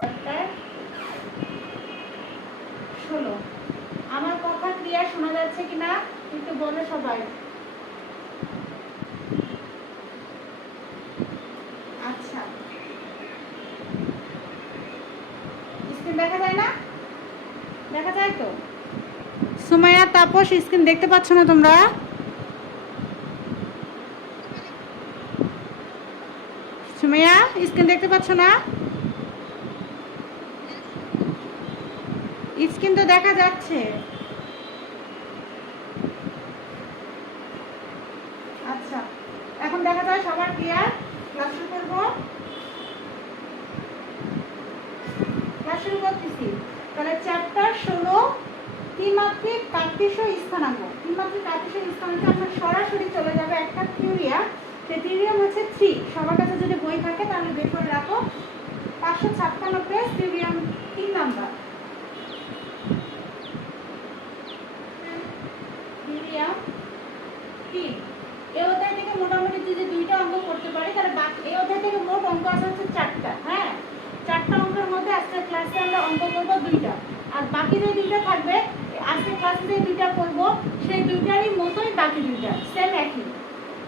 16। আমার কথা ক্লিয়ার শোনা যাচ্ছে কিনা একটু বলো সবাই। আচ্ছা, স্ক্রিন দেখা যায় না? দেখা যায় তো? সুমাইয়া, তাপস, স্ক্রিন দেখতে পাচ্ছ না তোমরা? সুমাইয়া, স্ক্রিন দেখতে পাচ্ছ না? স্ক্রিন তো দেখা যাচ্ছে। আচ্ছা, এখন দেখা যায় সবার ক্লিয়ার? ক্লাস শুরু করবো। ক্লাস শুরু করতেছি। তাহলে চ্যাপ্টার 16 ত্রিমাত্রিক কার্টেসীয় স্থানাঙ্ক। ত্রিমাত্রিক কার্টেসীয় স্থানাঙ্কে আমরা সরাসরি চলে যাবে একটা থিওরিয়া। সেই থিওরিয়াম হচ্ছে 3। সবার কাছে যদি বই থাকে তাহলে বের করে রাখো। 556 পেজ, থিওরিয়াম 3 নাম্বার। থিওরিয়াম 3। এই অধ্যায় থেকে মোটামুটি যদি 2টা অঙ্ক করতে পারি তাহলে বাকি এই অধ্যায় থেকে মোট অঙ্ক আছে হচ্ছে 4টা। হ্যাঁ, 4টা অঙ্কের মধ্যে আজকে ক্লাসে আমরা অঙ্ক করব 2টা। আর বাকি যে 2টা থাকবে আজকে ক্লাসে যে 2টা করব সেই 2টারই মতোই বাকি 2টা সেম একই।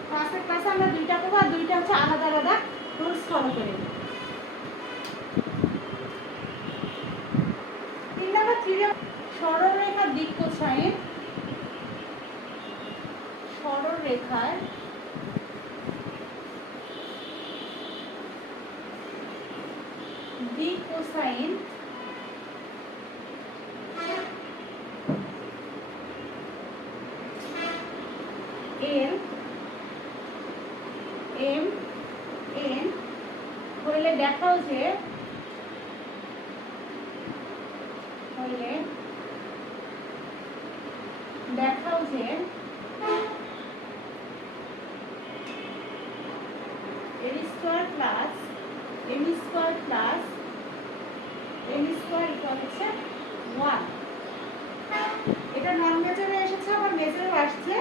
তো আজকে ক্লাসে আমরা 2টা করব আর 2টা হচ্ছে আলাদা আলাদা রুলস ফলো করে। 3 নাম্বার থিওরিয়াম সরলরেখার দিক কোসাইন। সরলরেখার দিক কোসাইন এল এম এন হইলে দেখাও যে L square plus M square plus N square equal হচ্ছে 1। এটা নন মেজরে এসেছে, আবার মেজরেও আসছে।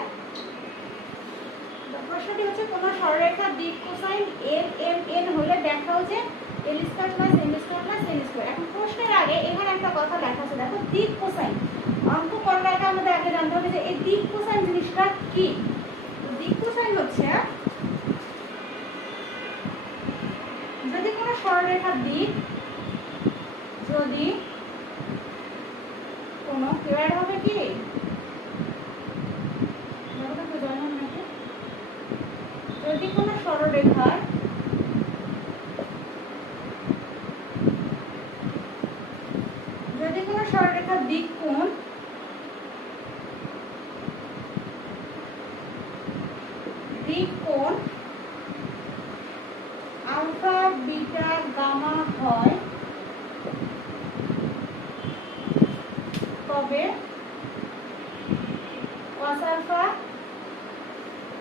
প্রশ্নটি হচ্ছে কোন সরলরেখার দিক কোসাইন এল এম এন হলে দেখাও যে L square plus M square plus N square. এখন প্রশ্নের আগে এখানে একটা কথা লেখা আছে, দেখো দিক কোসাইন। অঙ্ক করার আগে আমাদের আগে জানতে হবে যে এই দিক কোসাইন জিনিসটা কি। তো দিক কোসাইন হচ্ছে যদি কোনো সরলরেখার দিক, যদি কোনো কেওয়ার্ড হবে কি যদি কোনো সরলরেখার দিক কোণ আলফা বিটা গামা হয় তবে cos alpha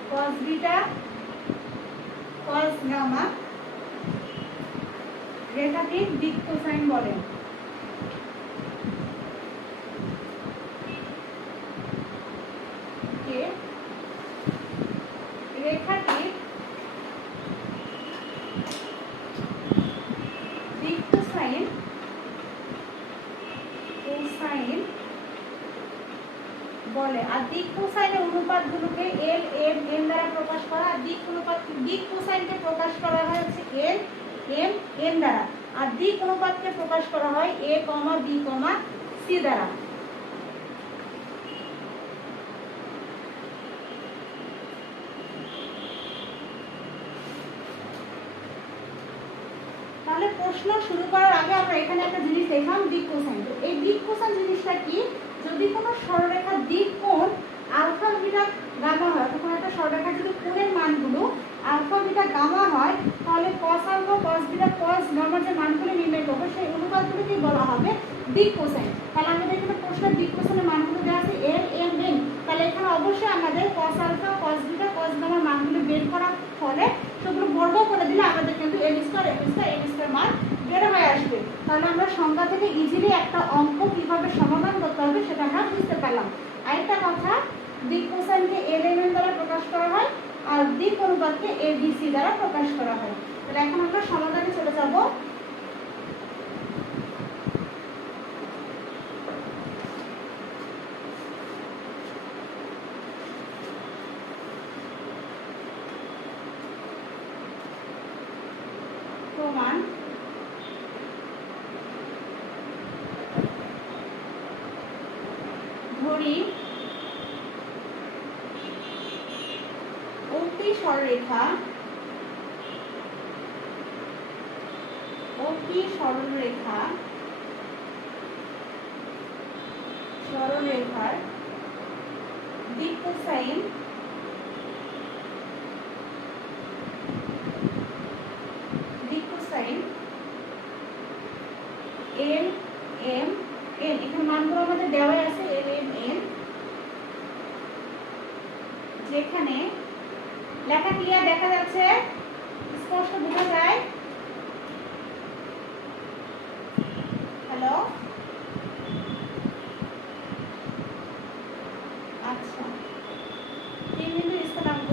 cos beta cos gamma রেখাটির দিক কোসাইন বলে। রেখাটির দিক কোসাইন বলে। আর দিক কোসাইনের অনুপাতগুলোকে এল এম এন দ্বারা প্রকাশ করা। আর দিক কোসাইনকে প্রকাশ করা হয় হচ্ছে এল এম এন দ্বারা। আর দিক অনুপাতকে প্রকাশ করা হয় এ কমা বি কমা সি দ্বারা। তাহলে প্রশ্ন শুরু করার আগে আমরা এখানে একটা জিনিস দেখলাম, দিক কোসাইন। তো এই দিক কোসাইন জিনিসটা কি? যদি কোনো সরলরেখার দিক কোণ আলফা বিটা গামা হয়, তখন একটা সরলরেখার যদি কোণের মানগুলো আলফা বিটা গামা হয় তাহলে cos alpha cos beta cos গামার যে মানগুলো নির্ণয় করবো সেই অনুপাতগুলোকে বলা হবে দিক কোসাইন। তাহলে আমাদের এখানে প্রশ্নের দিক কোসাইনের মানগুলো দেওয়া আছে এল এম এন। তাহলে এখানে অবশ্যই আমাদের cos alpha cos beta cos গামার মানগুলো বের করার ফলে সেগুলো বর্গ করে দিলে আমাদের কিন্তু L square M square N square মান বের হয়ে আসবে। তাহলে আমরা সংখ্যা থেকে ইজিলি একটা অঙ্ক কিভাবে সমাধান করতে হবে সেটা আমরা বুঝতে পারলাম। আরেকটা কথা, দিক কোসাইনকে এল এম এন দ্বারা প্রকাশ করা হয় আর দিক অনুপাতকে এ বি সি দ্বারা প্রকাশ করা হয়। তাহলে এখন আমরা সমাধানে চলে যাব। ধরি ওপি সরলরেখা, ওপি সরলরেখা, সরলরেখার দিক কোসাইন এল এম এন, এখানে মানগুলো আমাদের দেওয়াই আছে এল এম এন, যেখানে লেখা ক্লিয়ার দেখা যাচ্ছে, স্পষ্ট বোঝা যায়? হ্যালো, আচ্ছা, 3 বিন্দু স্থানাঙ্ক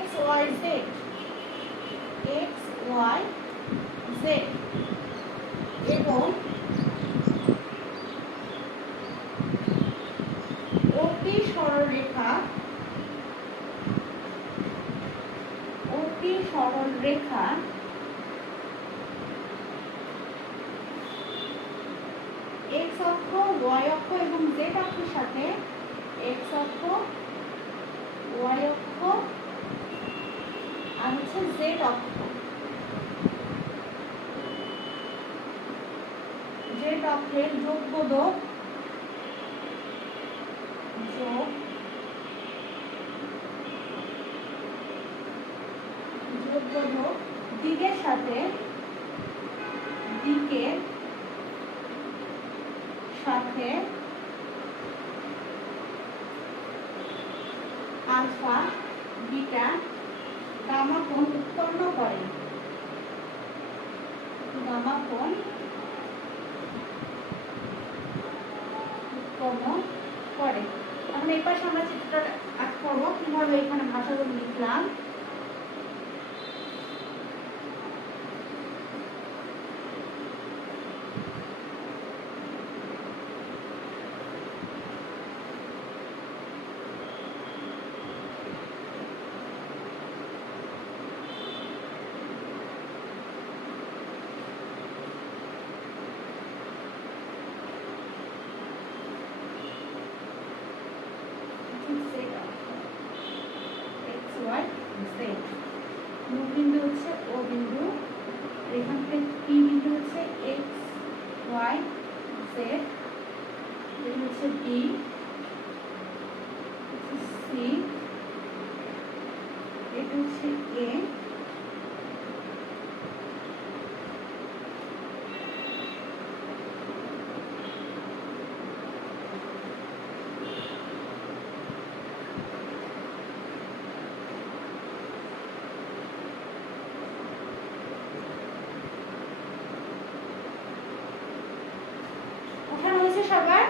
x y z, x y z এবং ওপি সরলরেখা, ওপি সরলরেখা x অক্ষ, y অক্ষ এবং z অক্ষের সাথে, x অক্ষ, y অক্ষ আর হচ্ছে z অক্ষ, z অক্ষের যোগবোধক, যোগবোধক দিকের সাথে, দিকের সাথে আলফা, বিটা, গামা কোণ উৎপন্ন করে, গামা কোণ উৎপন্ন করে। এখন এই পাশে আমরা চিত্রটা আঁক করবো, কিভাবে এখানে ভাষাগুলো লিখলাম। বিন্দু হচ্ছে ও বিন্দু, এখান থেকে পি বিন্দু হচ্ছে এক্স ওয়াই জেড, এটা হচ্ছে বি, সি, এটা হচ্ছে এ, সবার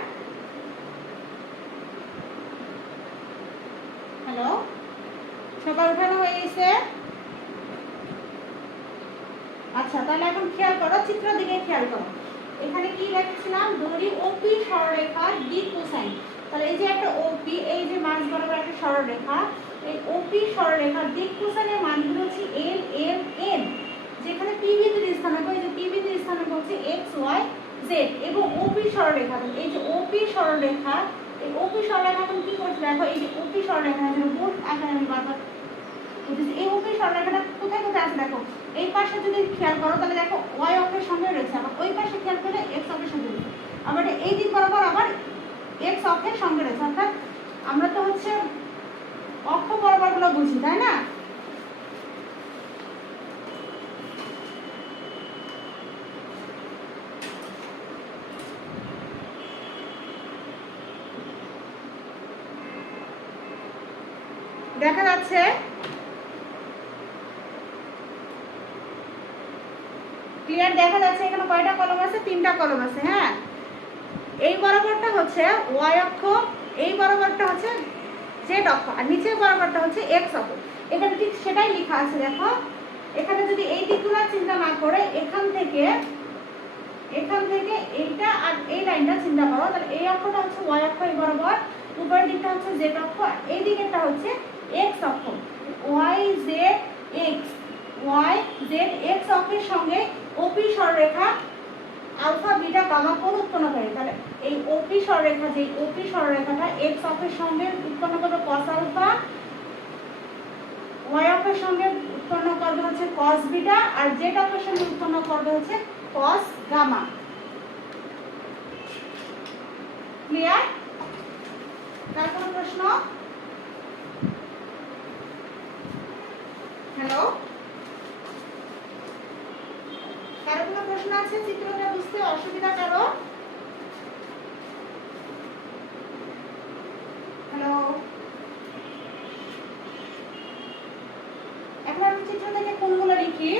হ্যালো, সবার উঠানো হয়ে গেছে? আচ্ছা, তাহলে এখন খেয়াল করো, চিত্র দিকে খেয়াল করো। এখানে কি লিখেছিলাম? ধরি ওপি সরলরেখার দিক কোসাইন। তাহলে এই যে একটা ওপি, এই যে মাঝ বরাবর একটা সরলরেখা, এই ওপি সরলরেখার দিক কোসাইনের মানগুলো হচ্ছে এল এম এন, যেখানে পি বিন্দুর স্থানাঙ্ক, এই যে পি বিন্দুর স্থানাঙ্ক হচ্ছে এক্স ওয়াই জেড এবং ওপি সরলরেখা, এই যে ওপি সরলরেখা, এই ওপি সরলরেখা এখন কি করছে দেখো, এই যে ওপি সরলরেখা যেন বোর্ড আকারে আমি বারবার এই ওপি সরলরেখাটা কোথায় কোথায় আছে দেখো, এই পাশে যদি খেয়াল করো তাহলে দেখো ওয়াই অক্ষের সঙ্গে রয়েছে, আবার ওই পাশে খেয়াল করলে এক্স অক্ষের সঙ্গে রয়েছে, আবার এই দিক বরাবর আবার এক্স অক্ষের সঙ্গে রয়েছে। অর্থাৎ আমরা তো হচ্ছে অক্ষ বরাবর গুলো বুঝি, তাই না? দেখা যাচ্ছে? ক্লিয়ার দেখা যাচ্ছে? এখানে কয়টা কলম আছে? 3টা কলম আছে। হ্যাঁ, এই বরাবরটা হচ্ছে ওয়াই অক্ষ, এই বরাবরটা হচ্ছে জেড অক্ষ, আর নিচের বরাবরটা হচ্ছে এক্স অক্ষ। এখানে ঠিক সেটাই লেখা আছে দেখো। এখানে যদি এই দিকগুলো চিন্তা না করে এখান থেকে এইটা আর এই লাইনটা চিন্তা করো, তাহলে এই অক্ষটা হচ্ছে ওয়াই অক্ষ, এই বরাবর উপরের দিকটা হচ্ছে জেড অক্ষ, আর এই দিকেরটা হচ্ছে এক্স অক্ষ। Y z x, y z x অক্ষের সঙ্গে ওপি সরলরেখা আলফা বিটা গামা কোণ উৎপন্ন করে। তাহলে এই ওপি সরলরেখা, যে ওপি সরলরেখাটা এক্স অক্ষের সঙ্গে উৎপন্ন করবে কস আলফা, ওয়াই অক্ষের সঙ্গে উৎপন্ন করবে হচ্ছে কস বিটা, আর জেড অক্ষের সঙ্গে উৎপন্ন করবে হচ্ছে কস গামা। ক্লিয়ার? তার কোনো প্রশ্ন? হ্যালো, কারো কোনো প্রশ্ন আছে? চিত্রটা বুঝতে অসুবিধা কারো? হ্যালো, এখন আমি চিত্র থেকে কোণগুলো লিখি।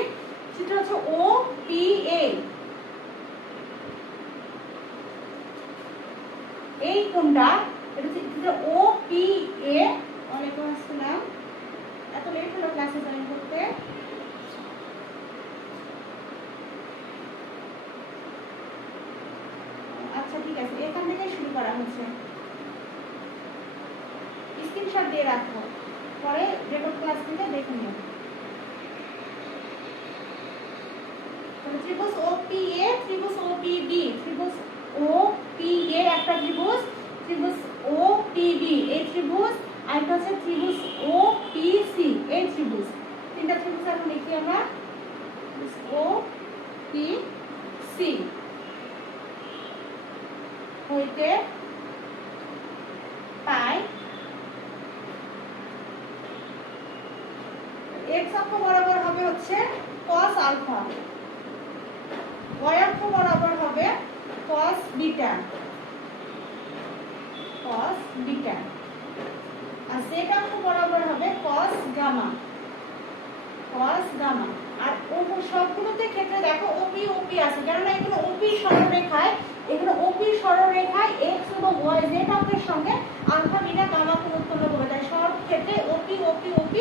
চিত্র হচ্ছে ও পি এ, এই কোণটা এটা হচ্ছে চিত্র ও পি এ। ওয়ালাইকুম আসসালাম, এত লেট হলো ক্লাসে জয়েন করতে। আচ্ছা ঠিক আছে, এখান থেকে শুরু করা হচ্ছে। স্ক্রিনশট দিয়ে রাখো, পরে রেকর্ড ক্লাস থেকে দেখে নিও। ত্রিভুজ OPA, ত্রিভুজ OPB, ত্রিভুজ OPA একটা ত্রিভুজ, ত্রিভুজ OPB এই ত্রিভুজ, আরেকটা হচ্ছে ত্রিভুজ OPC এই ত্রিভুজ। তিনটা ত্রিভুজ এখন লিখি আমরা। OPC হইতে পাই এক্স অক্ষ বরাবর হবে হচ্ছে cos আলফা, y অক্ষ বরাবর হবে cos বিটা, cos বিটা, আর z অক্ষ বরাবর হবে cos গামা, cos গামা। আর সবগুলোতে ক্ষেত্রে দেখো OP OP আছে, কারণ এখানে OP সরলরেখায়, এখানে OP সরলরেখায় x এবং y z অক্ষের সঙ্গে আলফা বিটা গামা কোণ উৎপন্ন করবে। তাই সব ক্ষেত্রে OP OP OP,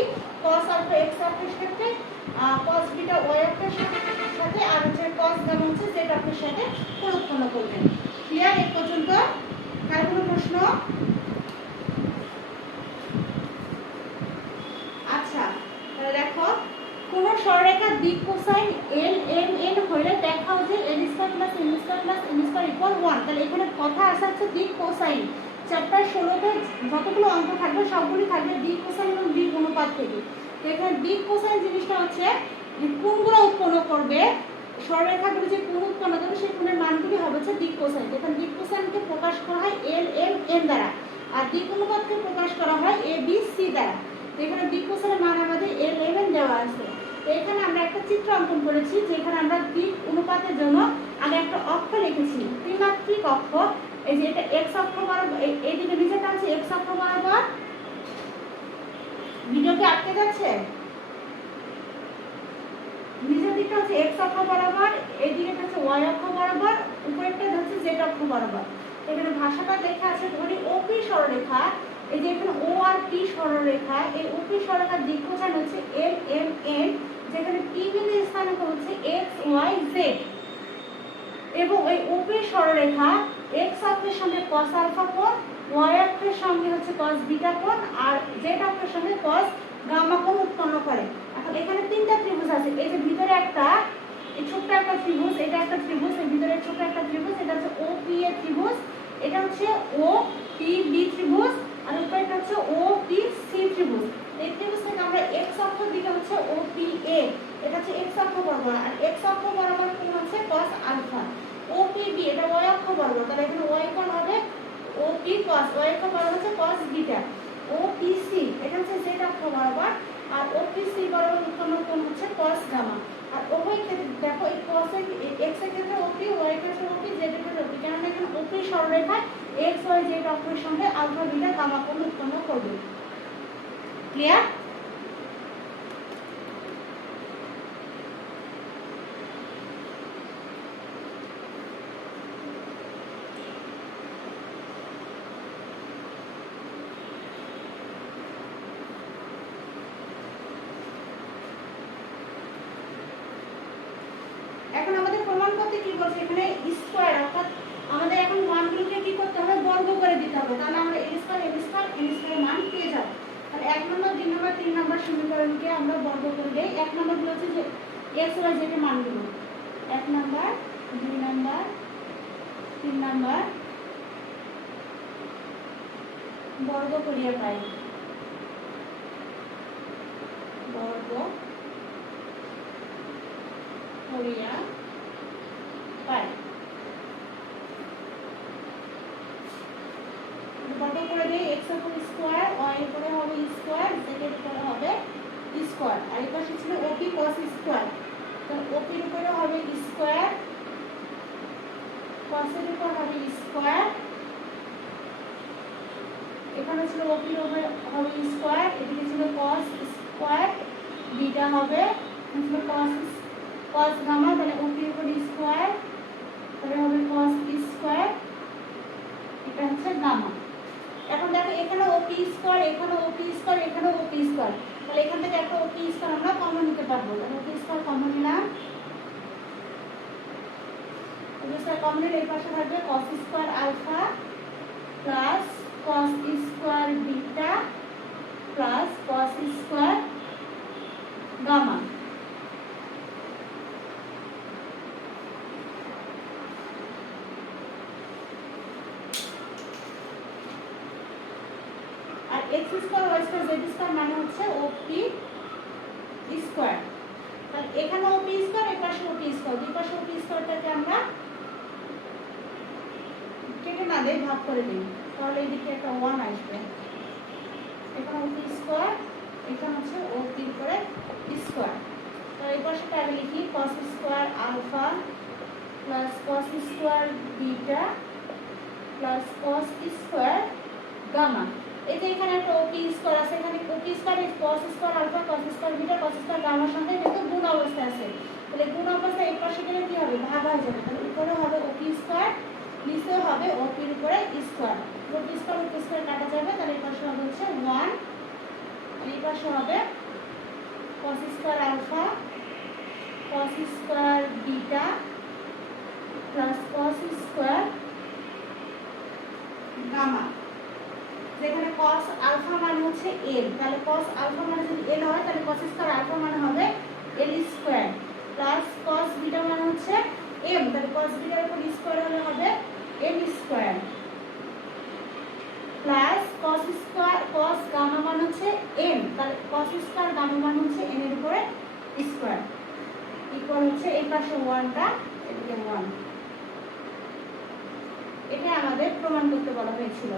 cos alpha x অক্ষের ক্ষেত্রে, cos বিটা y অক্ষের সাথে, আর হচ্ছে cos গামা হচ্ছে z অক্ষের সাথে কোণ উৎপন্ন করবে। ক্লিয়ার এই পর্যন্ত? কার কোনো প্রশ্ন? আচ্ছা, তাহলে দেখো কোন সরলরেখার দিক কোসাইন l m n হলে দেখাও যে l² + m² + n² = 1। তাহলে এখানে কথা আসা হচ্ছে দিক কোসাইন। চ্যাপ্টার 16তে যতগুলো অঙ্ক থাকবে সবগুলি থাকবে দিক কোসাইন এবং দিক অনুপাত থেকে। তো এখানে দিক কোসাইন জিনিসটা হচ্ছে যে কোণগুলো উৎপন্ন করবে, সরলরেখাগুলো যে কোণ উৎপন্ন করবে সেই কোণের মানগুলি হবে হচ্ছে দিক কোসাইন। এখানে দিক কোসাইনকে প্রকাশ করা হয় l m n দ্বারা, আর দিক অনুপাতকে প্রকাশ করা হয় a b c দ্বারা। এখানে দিক কোসাইনের মান আমাদের l m n দেওয়া আছে। তো এখানে আমরা একটা চিত্র অঙ্কন করেছি, যেখানে আমরা দিক অনুপাতের জন্য আগে একটা অক্ষ লিখেছি, ত্রিমাত্রিক অক্ষ। এই যে এটা x অক্ষ বরাবর, এইদিকে নিচেটা আছে x অক্ষ বরাবর। ভিডিও কি আটকে যাচ্ছে? নিচের দিকটা হচ্ছে x অক্ষ বরাবর, এই দিকটা হচ্ছে y অক্ষ বরাবর, উপরেরটা হচ্ছে z অক্ষ বরাবর। এখানে ভাষাটা লেখা আছে ধরি OP সরলরেখা, এই যে এখানে O আর P সরলরেখা, এই OP সরলরেখার দিক কোসাইন হচ্ছে l m n, যেখানে P বিন্দুর স্থানাঙ্ক হচ্ছে x y z, এবং এই OP সরলরেখা x অক্ষের সঙ্গে cos আলফা কোণ, y অক্ষের সঙ্গে হচ্ছে cos বিটা কোণ, আর z অক্ষের সঙ্গে cos গামা কোণ উৎপন্ন করে। এখন এখানে তিনটা ত্রিভুজ আছে, এই যে ভিতরে একটা, এই ছোট্ট একটা ত্রিভুজ, এটা একটা ত্রিভুজ, এর ভিতরে ছোট একটা ত্রিভুজ, এটা হচ্ছে OPA ত্রিভুজ, এটা হচ্ছে OPB ত্রিভুজ, আর উপরেটা হচ্ছে OPC ত্রিভুজ। এই ত্রিভুজ থেকে আমরা x অক্ষের দিকে হচ্ছে OPA, এটা হচ্ছে x অক্ষ বরাবর, আর x অক্ষ বরাবর কোণ হচ্ছে cos আলফা। OPB এটা y অক্ষ বরাবর, তাহলে এখানে y কোণ হবে OP cos, y অক্ষ বরাবর হচ্ছে cos বিটা। OPC এটা হচ্ছে z অক্ষ বরাবর, আর OPC বরাবর উৎপন্ন কোণ হচ্ছে cos গামা। আর উভয় ক্ষেত্রে দেখো এই cos এর x এর ক্ষেত্রে OP, y এর ক্ষেত্রে OP, z এর ক্ষেত্রে OP, কারণ এখানে OP সরলরেখায় x y z অক্ষের সঙ্গে আলফা বিটা গামা কোণ উৎপন্ন করবে। ক্লিয়ার? এখন আমাদের প্রমাণ করতে কি বলছে, এখানে স্কয়ার, অর্থাৎ আমাদের এখন মানগুলোকে কি করতে হবে, বর্গ করে দিতে হবে, তাহলে আমরা l² n² এর মান পেয়ে যাব। তাহলে 1 নম্বর 2 নম্বর 3 নম্বর সমীকরণকে আমরা বর্গ করে দেই। 1 নম্বর বলেছে যে এক্স ওয়াই জেড এর মানগুলো 1 নাম্বার 2 নাম্বার 3 নাম্বার বর্গ করিয়া পাই, বর্গ করিয়া পাই। বর্গ করে দিই, এক্স এর উপর স্কয়ার, ওয়াই এর উপরে হবে স্কয়ার, জেড এর উপরে হবে স্কয়ার। আর এই পাশে ছিল ওপি cos স্কয়ার, তো ওপি এর উপরে হবে স্কয়ার, cos এর উপর হবে স্কয়ার, এখানে ছিল ওপি এর উপরে হবে স্কয়ার, এদিকে ছিল cos স্কয়ার, বিটা হবে ছিল cos গামা, তাহলে ওপি এর উপর স্কয়ার, তাহলে হবে cos স্কয়ার, এটা হচ্ছে গামা। এখন দেখো এখানে ওপি স্কয়ার, এখানে ওপি স্কয়ার, এখানে ওপি স্কয়ার, তাহলে এখান থেকে একটা ওপি স্কয়ার আমরা কমন নিতে পারবো। তাহলে ওপি স্কয়ার কমন নিলাম, ওপি স্কয়ার কমন নিলে এই পাশে থাকবে cos square alpha plus cos square beta plus cos square gamma. আর x square y square z square মানে হচ্ছে ওপি স্কয়ার। তাহলে এখানে ওপি স্কয়ার, এই পাশে ওপি স্কয়ার, দুই পাশে ওপি স্কয়ারটাকে আমরা কেটে না দেই, ভাগ করে দিই, তাহলে এদিকে একটা 1 আসবে। এখানে ওপি স্কয়ার, এখানে হচ্ছে ওপি এর উপরে স্কয়ার। তাহলে এই পাশেটা আগে লিখি cos square alpha plus cos square beta plus cos square gamma. এই যে এখানে একটা ওপি স্কয়ার আছে, এখানে ওপি স্কয়ার এর cos square alpha cos square beta cos square গামার সঙ্গে কিন্তু গুণ অবস্থায় আছে, তাহলে গুণ অবস্থায় এই পাশে গেলে কি হবে, ভাগ হয়ে যাবে। তাহলে উপরে হবে ওপি স্কয়ার, নিচে হবে ওপি এর উপরে স্কয়ার, ওপি স্কয়ার ওপি স্কয়ার কাটা যাবে, তাহলে এই পাশে হবে হচ্ছে 1, এই পাশে হবে cos square alpha cos square beta plus cos square gamma. যেখানে cos আলফা মানে হচ্ছে l, তাহলে cos আলফা মানে যদি l হয় তাহলে cos স্কয়ার আলফা মানে হবে l square plus cos beta মানে হচ্ছে m, তাহলে cos বিটার উপর স্কয়ার হলে হবে m square plus cos square cos gamma মানে হচ্ছে n, তাহলে cos স্কয়ার গামা মানে হচ্ছে n এর উপরে স্কয়ার ইকুয়াল হচ্ছে এই পাশে 1টা, এদিকে 1। এটা আমাদের প্রমাণ করতে বলা হয়েছিল।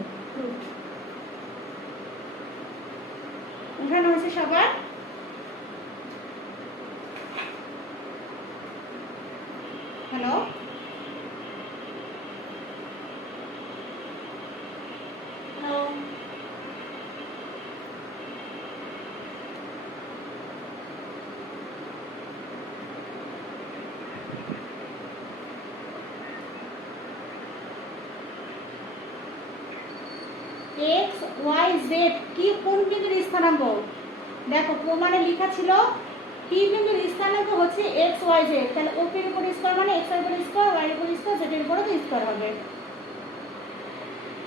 উঠানো হয়েছে সবার? Hello, hello, x y z কি কোন বিন্দুর স্থানাঙ্ক? দেখো প্রমাণে লেখা ছিল p বিন্দুর স্থানাঙ্ক হচ্ছে x y z, তাহলে o এর উপর স্কয়ার মানে x এর উপর স্কয়ার, y এর উপর স্কয়ার, z এর উপর তো স্কয়ার হবে,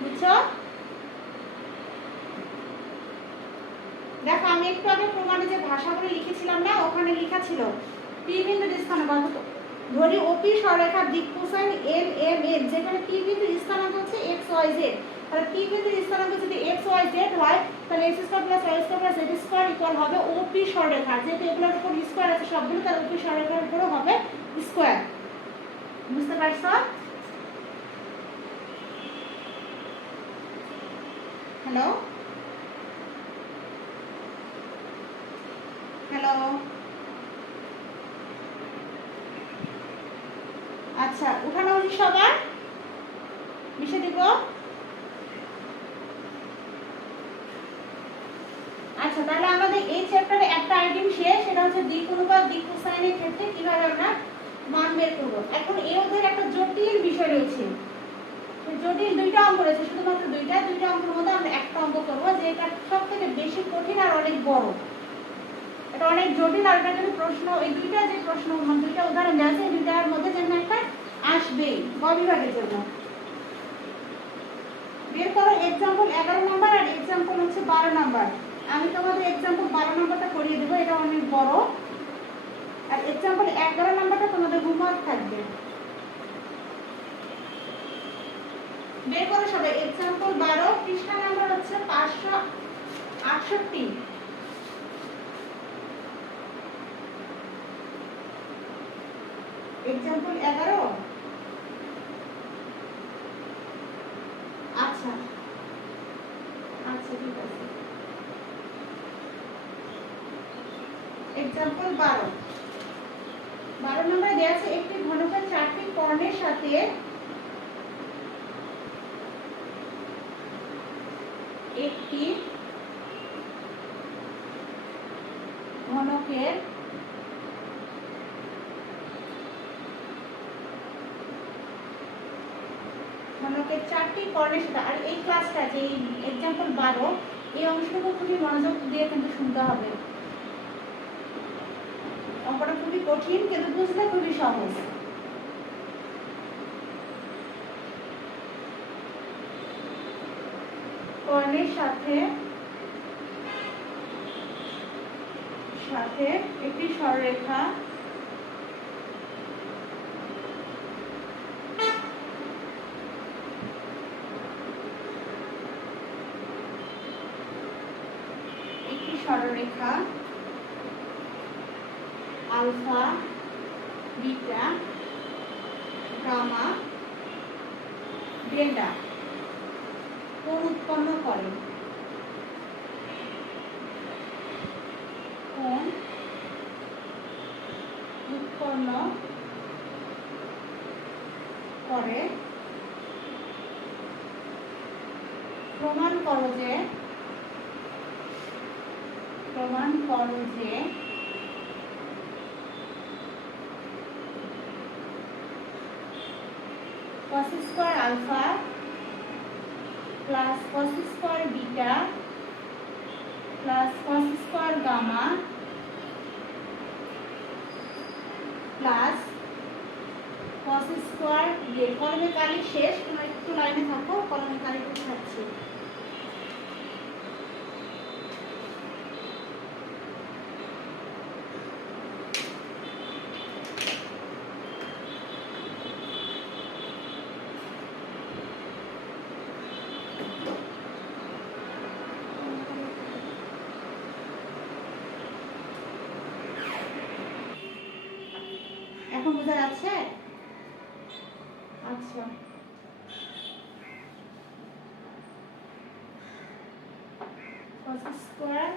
বুঝছো? দেখো আমি একটু আগে প্রমাণে যে ভাষাগুলো লিখেছিলাম না, ওখানে লেখা ছিল p বিন্দুর স্থানাঙ্ক, ধরি OP সরলরেখার দিক কোসাইন l m n, যেখানে p বিন্দুর স্থানাঙ্ক হচ্ছে x y z, তাহলে p বিন্দুর স্থানাঙ্ক যদি x y z হয় তাহলে x square plus y square plus z square equal হবে OP সরলরেখা, যেহেতু এগুলোর উপর স্কয়ার আছে সবগুলো, তাহলে OP সরলরেখার উপরে হবে স্কয়ার। বুঝতে পারছো? হ্যালো, হ্যালো, আচ্ছা উঠানো হচ্ছে সবার? মিশে দিব। আচ্ছা তাহলে আমাদের এই চ্যাপ্টারে একটা আইটেম শেষ, সেটা হচ্ছে দিক অনুপাত দিক কোসাইনের ক্ষেত্রে কিভাবে আমরা মান বের করব। এখন এই অধ্যায়ের একটা জটিল বিষয় রয়েছে, জটিল দুইটা অঙ্ক রয়েছে, শুধুমাত্র দুইটা অঙ্কের মধ্যে আমরা একটা অঙ্ক করবো, যে এটা সবথেকে বেশি কঠিন আর অনেক বড়, এটা অনেক জটিল। আর এটা যদি প্রশ্ন, এই দুইটা যে প্রশ্ন দুইটা উদাহরণ দেওয়া আছে, এই দুইটার মধ্যে যেন একটা আসবে গ বিভাগের জন্য। বের করো এক্সাম্পল 11 নম্বর আর এক্সাম্পল হচ্ছে 12 নম্বর। আমি তোমাদের এক্সাম্পল 12 নম্বরটা করিয়ে দেবো, এটা অনেক বড়। আর एग्जांपल 11 নাম্বারটা তোমাদের হোমওয়ার্ক থাকবে, বের করো সবাই। एग्जांपल 12 পৃষ্ঠা নাম্বার হচ্ছে 568। एग्जांपल 11। আচ্ছা আচ্ছা ঠিক আছে। एग्जांपल 12 নম্বরে দেয়া আছে একটি ঘনকের চারটি কর্ণের সাথে একটি ঘনকের চারটি কর্ণের সাথে, আর এই ক্লাসটা যে एग्जांपल 12 এই অংশটুকু খুবই মনোযোগ দিয়ে কিন্তু শুনতে হবে। অঙ্কটা খুবই কঠিন কিন্তু বুঝতে খুবই সহজ। কর্ণের সাথে একটি সরলরেখা আলফা বিটা গামা ডেল্টা কোণ উৎপন্ন করে। কোণ উৎপন্ন করে প্রমাণ করো যে cos square alpha plus cos square beta plus cos square gamma plus cos square কলমের কালি শেষ, তোমরা একটু লাইনে থাকো, কলমের কালিটা থাকছে। এখন বোঝা যাচ্ছে? আচ্ছা cos স্কয়ার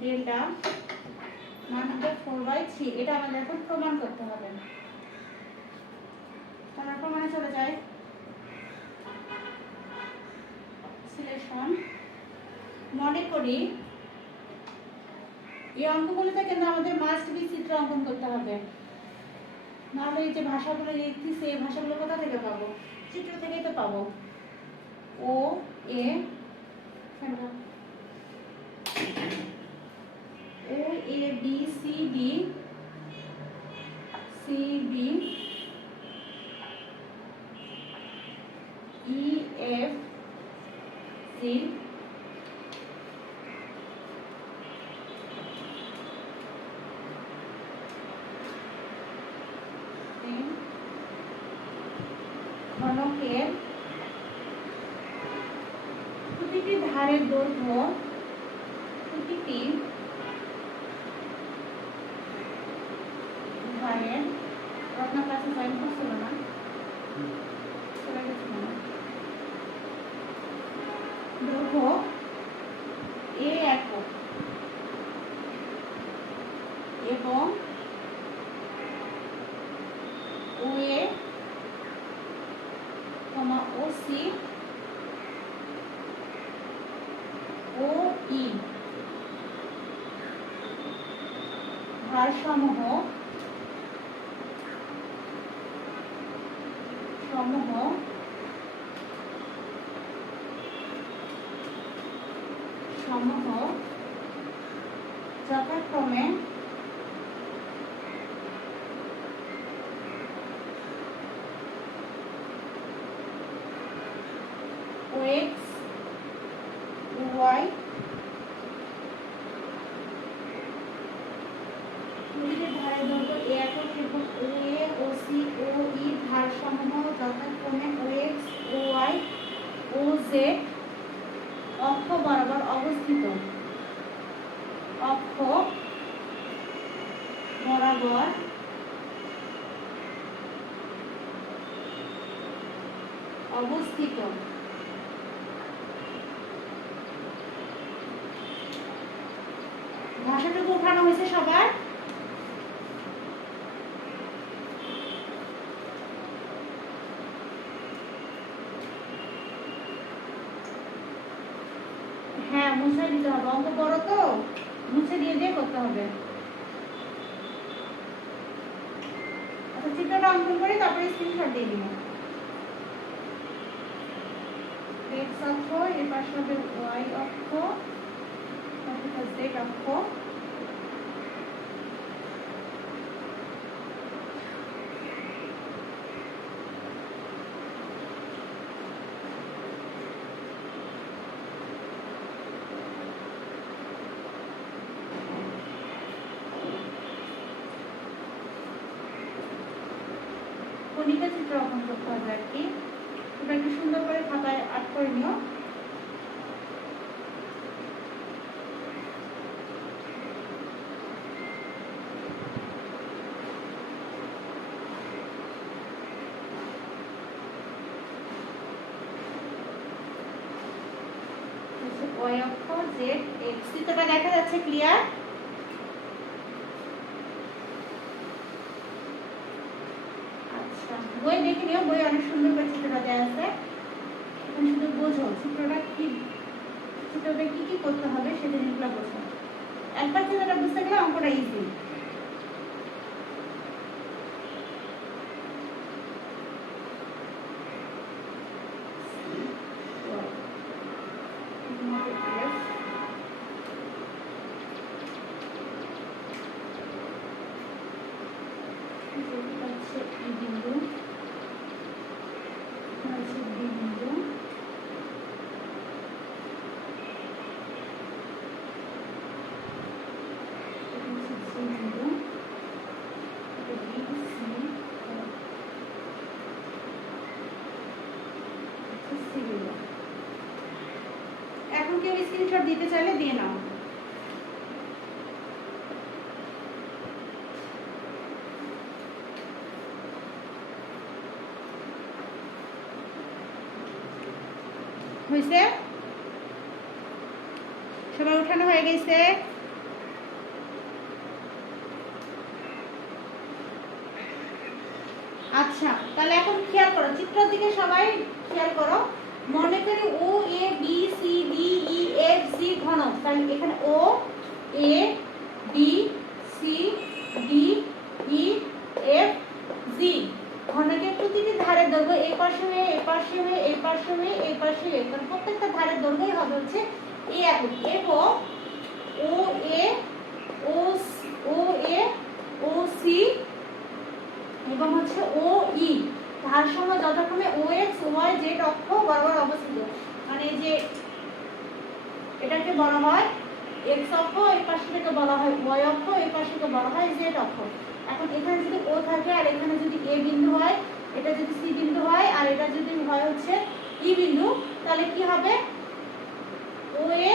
ডেল্টা মান হবে 4/3। এটা আমাদের এখন প্রমাণ করতে হবে। আমরা প্রমাণে চলে যাই। সিলেকশন মনে করি এই অঙ্কগুলোতে কিন্তু আমাদের মাস্ট বি চিত্র অঙ্কন করতে হবে, নাহলে এই যে ভাষাগুলো লিখতেছি এই ভাষাগুলো কোথা থেকে পাবো? চিত্র থেকেই তো পাবো। O A B C D E F C ঘনকের প্রতিটি ধারের দৈর্ঘ্য আপনার কাছে জয়েন করছিল না, চলে গেছিল না, দৈর্ঘ্য এ একক এবং ও এ ও সি ও ই ভারসমূহ যথাক্রমে OX, ধারের দৈর্ঘ্য এ একক এবং ও এ ও সি ও ই ধারসমূহ যথাক্রমে ও এক্স ও ওয়াই ও জেড অক্ষ বরাবর অবস্থিত। অক্ষ বরাবর অবস্থিত। ভাষাটুকু উঠানো হয়েছে সবার? হ্যাঁ, মুছে দিতে হবে, অঙ্ক বড় তো মুছে দিয়ে দিয়ে করতে হবে। আচ্ছা, চিত্রটা অঙ্কন করে তারপরে স্ক্রিনশট দিয়ে দিব। এক্স অক্ষ, এর পাশে হবে ওয়াই অক্ষ, তারপর জেড অক্ষ। কণিকা চিত্র অঙ্কন করতে হবে আর কি। তোমরা একটু সুন্দর করে খাতায় আর্ট করে নিও। ওয়াই অক্ষ, জেড, এক্স। চিত্রটা দেখা যাচ্ছে ক্লিয়ার? আচ্ছা, বই দেখে নিও, বই অনেক সুন্দর করে চিত্রটা দেওয়া আছে। এখন শুধু বোঝো চিত্রটা কি, চিত্রটা কি কি করতে হবে সেটা জিনিসগুলো বোঝো। একবার চিত্রটা বুঝতে গেলে অঙ্কটা ইজি। এখন কেউ স্ক্রিনশট দিতে চাইলে দিয়ে নাও। হয়েছে? সবাই উঠানো হয়ে গেছে? আচ্ছা, তাহলে এখন খেয়াল করো, চিত্রের দিকে সবাই খেয়াল করো। মনে করি O A B C D E F G ঘনক। তাহলে এখানে O A B C D E F G ঘনকের প্রতিটি ধারের দৈর্ঘ্য এই পাশে হয়ে এই পাশে হয়ে এই পাশে হয়ে এই পাশে হয়ে, কারণ প্রত্যেকটা ধারের দৈর্ঘ্যই হবে হচ্ছে এ একক। এবং ও এ ও এ ও সি এবং হচ্ছে ও ই ধারসমূহ যথাক্রমে ও এক্স ওয়াই জেড অক্ষ বরাবর অবস্থিত। মানে যে এটাকে বলা হয় এক্স অক্ষ, এই পাশে থেকে বলা হয় ওয়াই অক্ষ, এই পাশে থেকে বলা হয় জেড অক্ষ। এখন এখানে যদি ও থাকে আর এখানে যদি এ বিন্দু হয়, এটা যদি সি বিন্দু হয় আর এটা যদি হয় হচ্ছে ই বিন্দু, তাহলে কি হবে? ও এ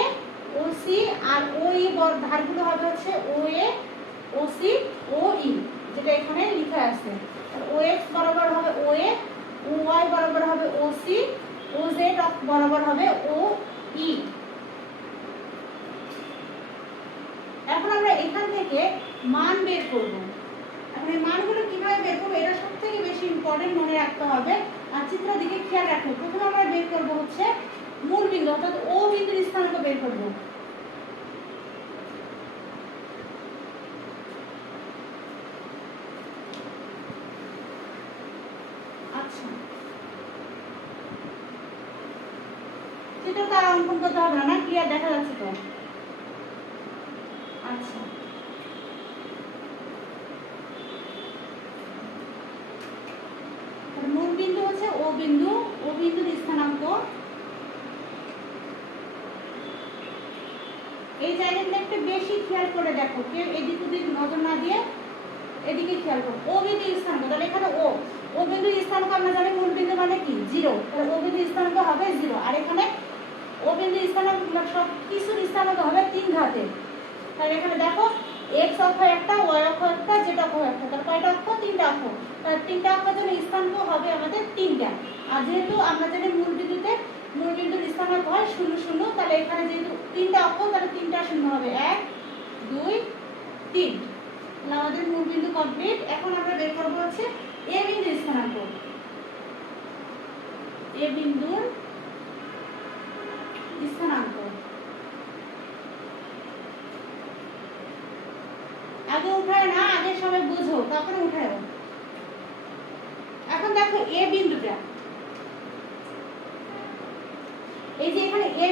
ও সি আর ও ই ধারগুলো হবে হচ্ছে ও এ ও সি ও ই, যেটা এখানে লেখা আছে। ও এক্স বরাবর হবে ও এ, ও ওয়াই বরাবর হবে ও সি, ও জেড বরাবর হবে ও ই। এখন আমরা এখান থেকে মান বের করব। এখন এই মানগুলো কিভাবে বের করব এটা সবথেকে বেশি ইম্পর্টেন্ট, মনে রাখতে হবে। আর চিত্রের দিকে খেয়াল রাখো, প্রথমে আমরা বের করব হচ্ছে মূল বিন্দু, অর্থাৎ ও বিন্দুর স্থানাঙ্ক বের করব। আচ্ছা, চিত্রটা অঙ্কন করতে হবে না, ক্লিয়ার দেখা যাচ্ছে তো? আচ্ছা, মূল বিন্দু হচ্ছে ও বিন্দু, ও বিন্দুর স্থানাঙ্ক এই জায়গাটা একটু বেশি খেয়াল করে দেখো, কেউ এদিক ওদিক নজর না দিয়ে এদিকে খেয়াল করো, ও বিন্দু স্থানাঙ্ক, তাহলে এখানে ও বিন্দু স্থানাঙ্ক আমরা জানি মূল বিন্দু মানে কি 0, তাহলে ও বিন্দু স্থানাঙ্ক হবে 0, আর এখানে ও বিন্দু স্থানাঙ্ক সব কিছুর স্থানাঙ্ক হবে 3 ঘাতে। তাহলে এখানে দেখো x অক্ষ একটা, y অক্ষ একটা, z অক্ষ একটা, তাহলে কয়টা অক্ষ? 3টা অক্ষ। তাহলে 3টা অক্ষের জন্য স্থানাঙ্ক হবে আমাদের 3টা। আর যেহেতু আমরা জানি মূল বিন্দুর স্থানাঙ্ক হয় 0 0, তাহলে এখানে যেহেতু 3টা অক্ষ, তাহলে 3টা শূন্য হবে 1 2 3। তাহলে আমাদের মূল বিন্দু কমপ্লিট। এখন আমরা বের করব হচ্ছে a বিন্দুর স্থানাঙ্ক। a বিন্দুর স্থানাঙ্ক আগে উঠায় না, আগে সবাই বুঝো তারপরে উঠায়ও। এখন দেখো a বিন্দুটা, এই যে এখানে a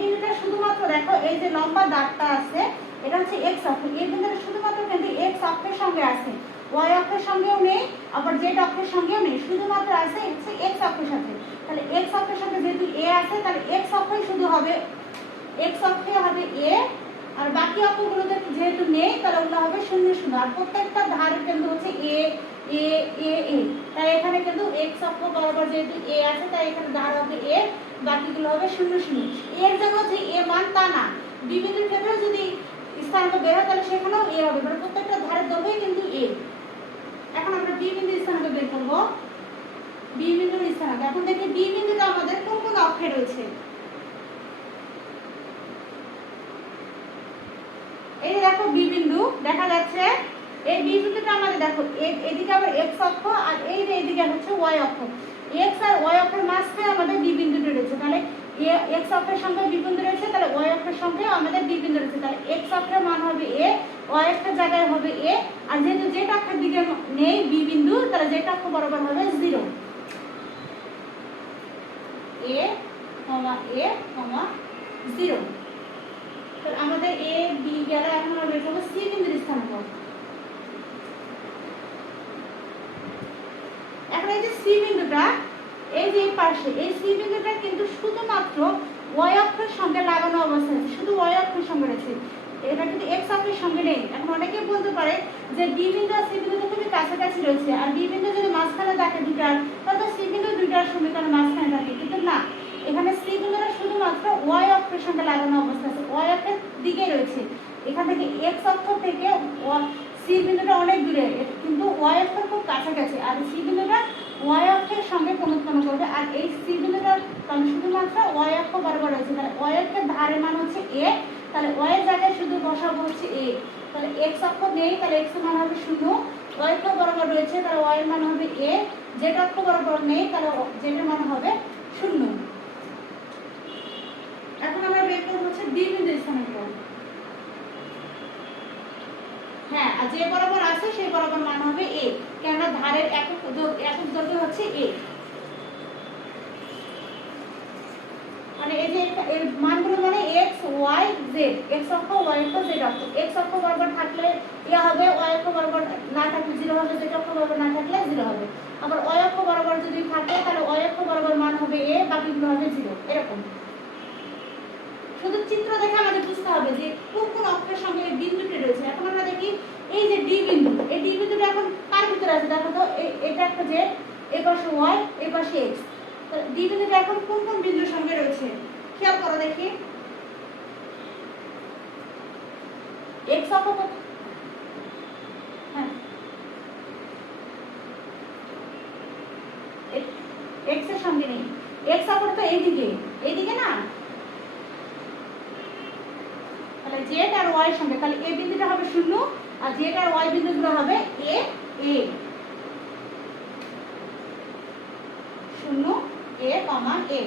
বিন্দুটা শুধুমাত্র দেখো এই যে লম্বা দাগটা আছে, এটা হচ্ছে x অক্ষ। এই বিন্দুটা শুধুমাত্র কিন্তু x অক্ষের সঙ্গে আছে, y অক্ষের সঙ্গেও নেই, আবার z অক্ষের সঙ্গেও নেই, শুধুমাত্র আছে হচ্ছে x অক্ষের সাথে। তাহলে x অক্ষের সঙ্গে যেহেতু a আছে, তাহলে x অক্ষই শুধু হবে, x অক্ষে হবে a, আর বাকি অক্ষগুলোতে যেহেতু নেই তাহলে ওগুলো হবে 0 0। আর প্রত্যেকটা ধারের কেন্দ্র হচ্ছে a a a a, তাই এখানে কিন্তু x অক্ষ বরাবর যেহেতু a আছে, তাই এখানে ধার হবে a, বাকিগুলো হবে 0 0। এর জায়গা যে a মান তা না, b বিন্দুর ক্ষেত্রে যদি স্থানাঙ্ক বের হয় তাহলে সেখানেও a হবে, মানে প্রত্যেকটা ধারের দৈর্ঘ্যই কিন্তু a। এখন আমরা b বিন্দুর স্থানাঙ্ক বের করব। b বিন্দুর স্থানাঙ্ক, এখন দেখি b বিন্দুটা আমাদের কোন কোন অক্ষে রয়েছে। এই দেখো বি বিন্দু দেখা যাচ্ছে, এই বি বিন্দুটা আমাদের দেখো এদিকে আবার x অক্ষ, আর এই যে এদিকে হচ্ছে y অক্ষ। x আর y অক্ষের মাঝখানে আমাদের বি বিন্দুটা রয়েছে, তাহলে x অক্ষের সঙ্গে বি বিন্দু রয়েছে, তাহলে y অক্ষের সঙ্গে আমাদের বি বিন্দু রয়েছে, তাহলে x অক্ষের মান হবে a, y অক্ষের জায়গায় হবে a, আর যেহেতু z অক্ষের দিকে নেই বি বিন্দু, তাহলে z অক্ষ বরাবর হবে 0, a, a, 0। আমাদের a b গেল। এখন আমরা বের করব c বিন্দুর স্থানাঙ্ক। এখন এই যে c বিন্দুটা, এই যে পাশে এই c বিন্দুটা কিন্তু শুধুমাত্র y অক্ষের সঙ্গে লাগানো অবস্থায় আছে, শুধু y অক্ষের সঙ্গে রয়েছে, এটা কিন্তু x অক্ষের সঙ্গে নেই। এখন অনেকে বলতে পারে যে b বিন্দু আর c বিন্দু খুবই কাছাকাছি রয়েছে, আর b বিন্দু যদি মাঝখানে থাকে দুটার, তাহলে c বিন্দু দুটার সমীকরণ মাঝখানে থাকে, কিন্তু না, এখানে c বিন্দুটা শুধুমাত্র y অক্ষের সঙ্গে লাগানো অবস্থায় আছে, y অক্ষের দিকে রয়েছে। এখান থেকে x অক্ষ থেকে c বিন্দুটা অনেক দূরে, কিন্তু y অক্ষের খুব কাছাকাছি, আর c বিন্দুটা y অক্ষের সঙ্গে কোণ উৎপন্ন করবে, আর এই c বিন্দুটা কারণ শুধুমাত্র y অক্ষ বরাবর রয়েছে, তাহলে y অক্ষের ধারের মান হচ্ছে a, তাহলে y এর জায়গায় শুধু বসাবো হচ্ছে a, তাহলে x অক্ষ নেই, তাহলে x এর মান হবে 0, y অক্ষ বরাবর রয়েছে, তাহলে y এর মান হবে a, z অক্ষ বরাবর নেই, তাহলে z এর মান হবে 0। এখন আমরা বের করব হচ্ছে b বিন্দুর স্থানাঙ্ক। হ্যাঁ, আর যে বরাবর আছে সেই বরাবর মান হবে a, কেননা ধারের একক দৈর্ঘ্য হচ্ছে a, মানে এই যে এর মানগুলো মানে x y z, x অক্ষ y অক্ষ z অক্ষ, x অক্ষ বরাবর থাকলে a হবে, y অক্ষ বরাবর না থাকলে 0 হবে, z অক্ষ বরাবর না থাকলে 0 হবে, আবার y অক্ষ বরাবর যদি থাকে তাহলে y অক্ষ বরাবর মান হবে a, বাকিগুলো হবে 0, এরকম। শুধু চিত্র দেখে আমাদের বুঝতে হবে যে কোন কোন অক্ষের সঙ্গে এই বিন্দুটি রয়েছে। এখন আমরা দেখি এই যে ডি বিন্দু, এই ডি বিন্দুটা এখন কার ভিতরে আছে দেখো তো, এটা একটা যে এই পাশে y, এই পাশে x, তাহলে ডি বিন্দুটা এখন কোন কোন বিন্দুর সঙ্গে রয়েছে খেয়াল করো দেখি। x অক্ষ, হ্যাঁ x এর সঙ্গে নেই, x অক্ষ তো এইদিকে না, তাহলে z আর y এর সঙ্গে, তাহলে a বিন্দুটা হবে 0, আর z আর y বিন্দুগুলো হবে a a 0 a, a।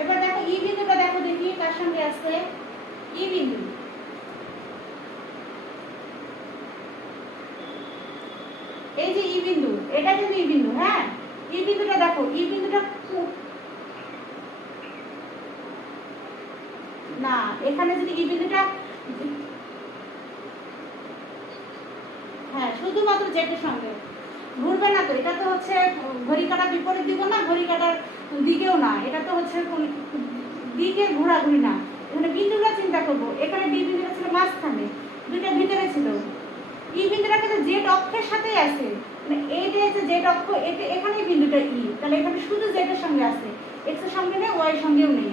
এবার দেখো ই বিন্দুটা, দেখো দেখি কার সঙ্গে আছে ই বিন্দু, এই যে ই বিন্দু, এটা কিন্তু ই বিন্দু, হ্যাঁ ই বিন্দুটা দেখো, ই বিন্দুটা না, এখানে যদি ই বিন্দুটা, হ্যাঁ শুধুমাত্র জেটের সঙ্গে ঘুরবে না, তো এটা তো হচ্ছে ঘড়ি কাটার বিপরীত দিক না, ঘড়ি কাটার দিকেও না, এটা তো হচ্ছে দিকের ঘোরাঘুরি না। এখানে বিন্দুটা চিন্তা করবো, এখানে ডি বিন্দুটা ছিল মাঝখানে, দুইটা ভিতরে ছিল। ই বিন্দুটা কিন্তু জেড অক্ষের সাথেই আছে, মানে এইটা হচ্ছে জেড অক্ষ, এটা এখানে বিন্দুটা ই, তাহলে এখানে শুধু জেড এর সঙ্গে আছে, এক্স এর সঙ্গে নেই, ওয়াই এর সঙ্গেও নেই।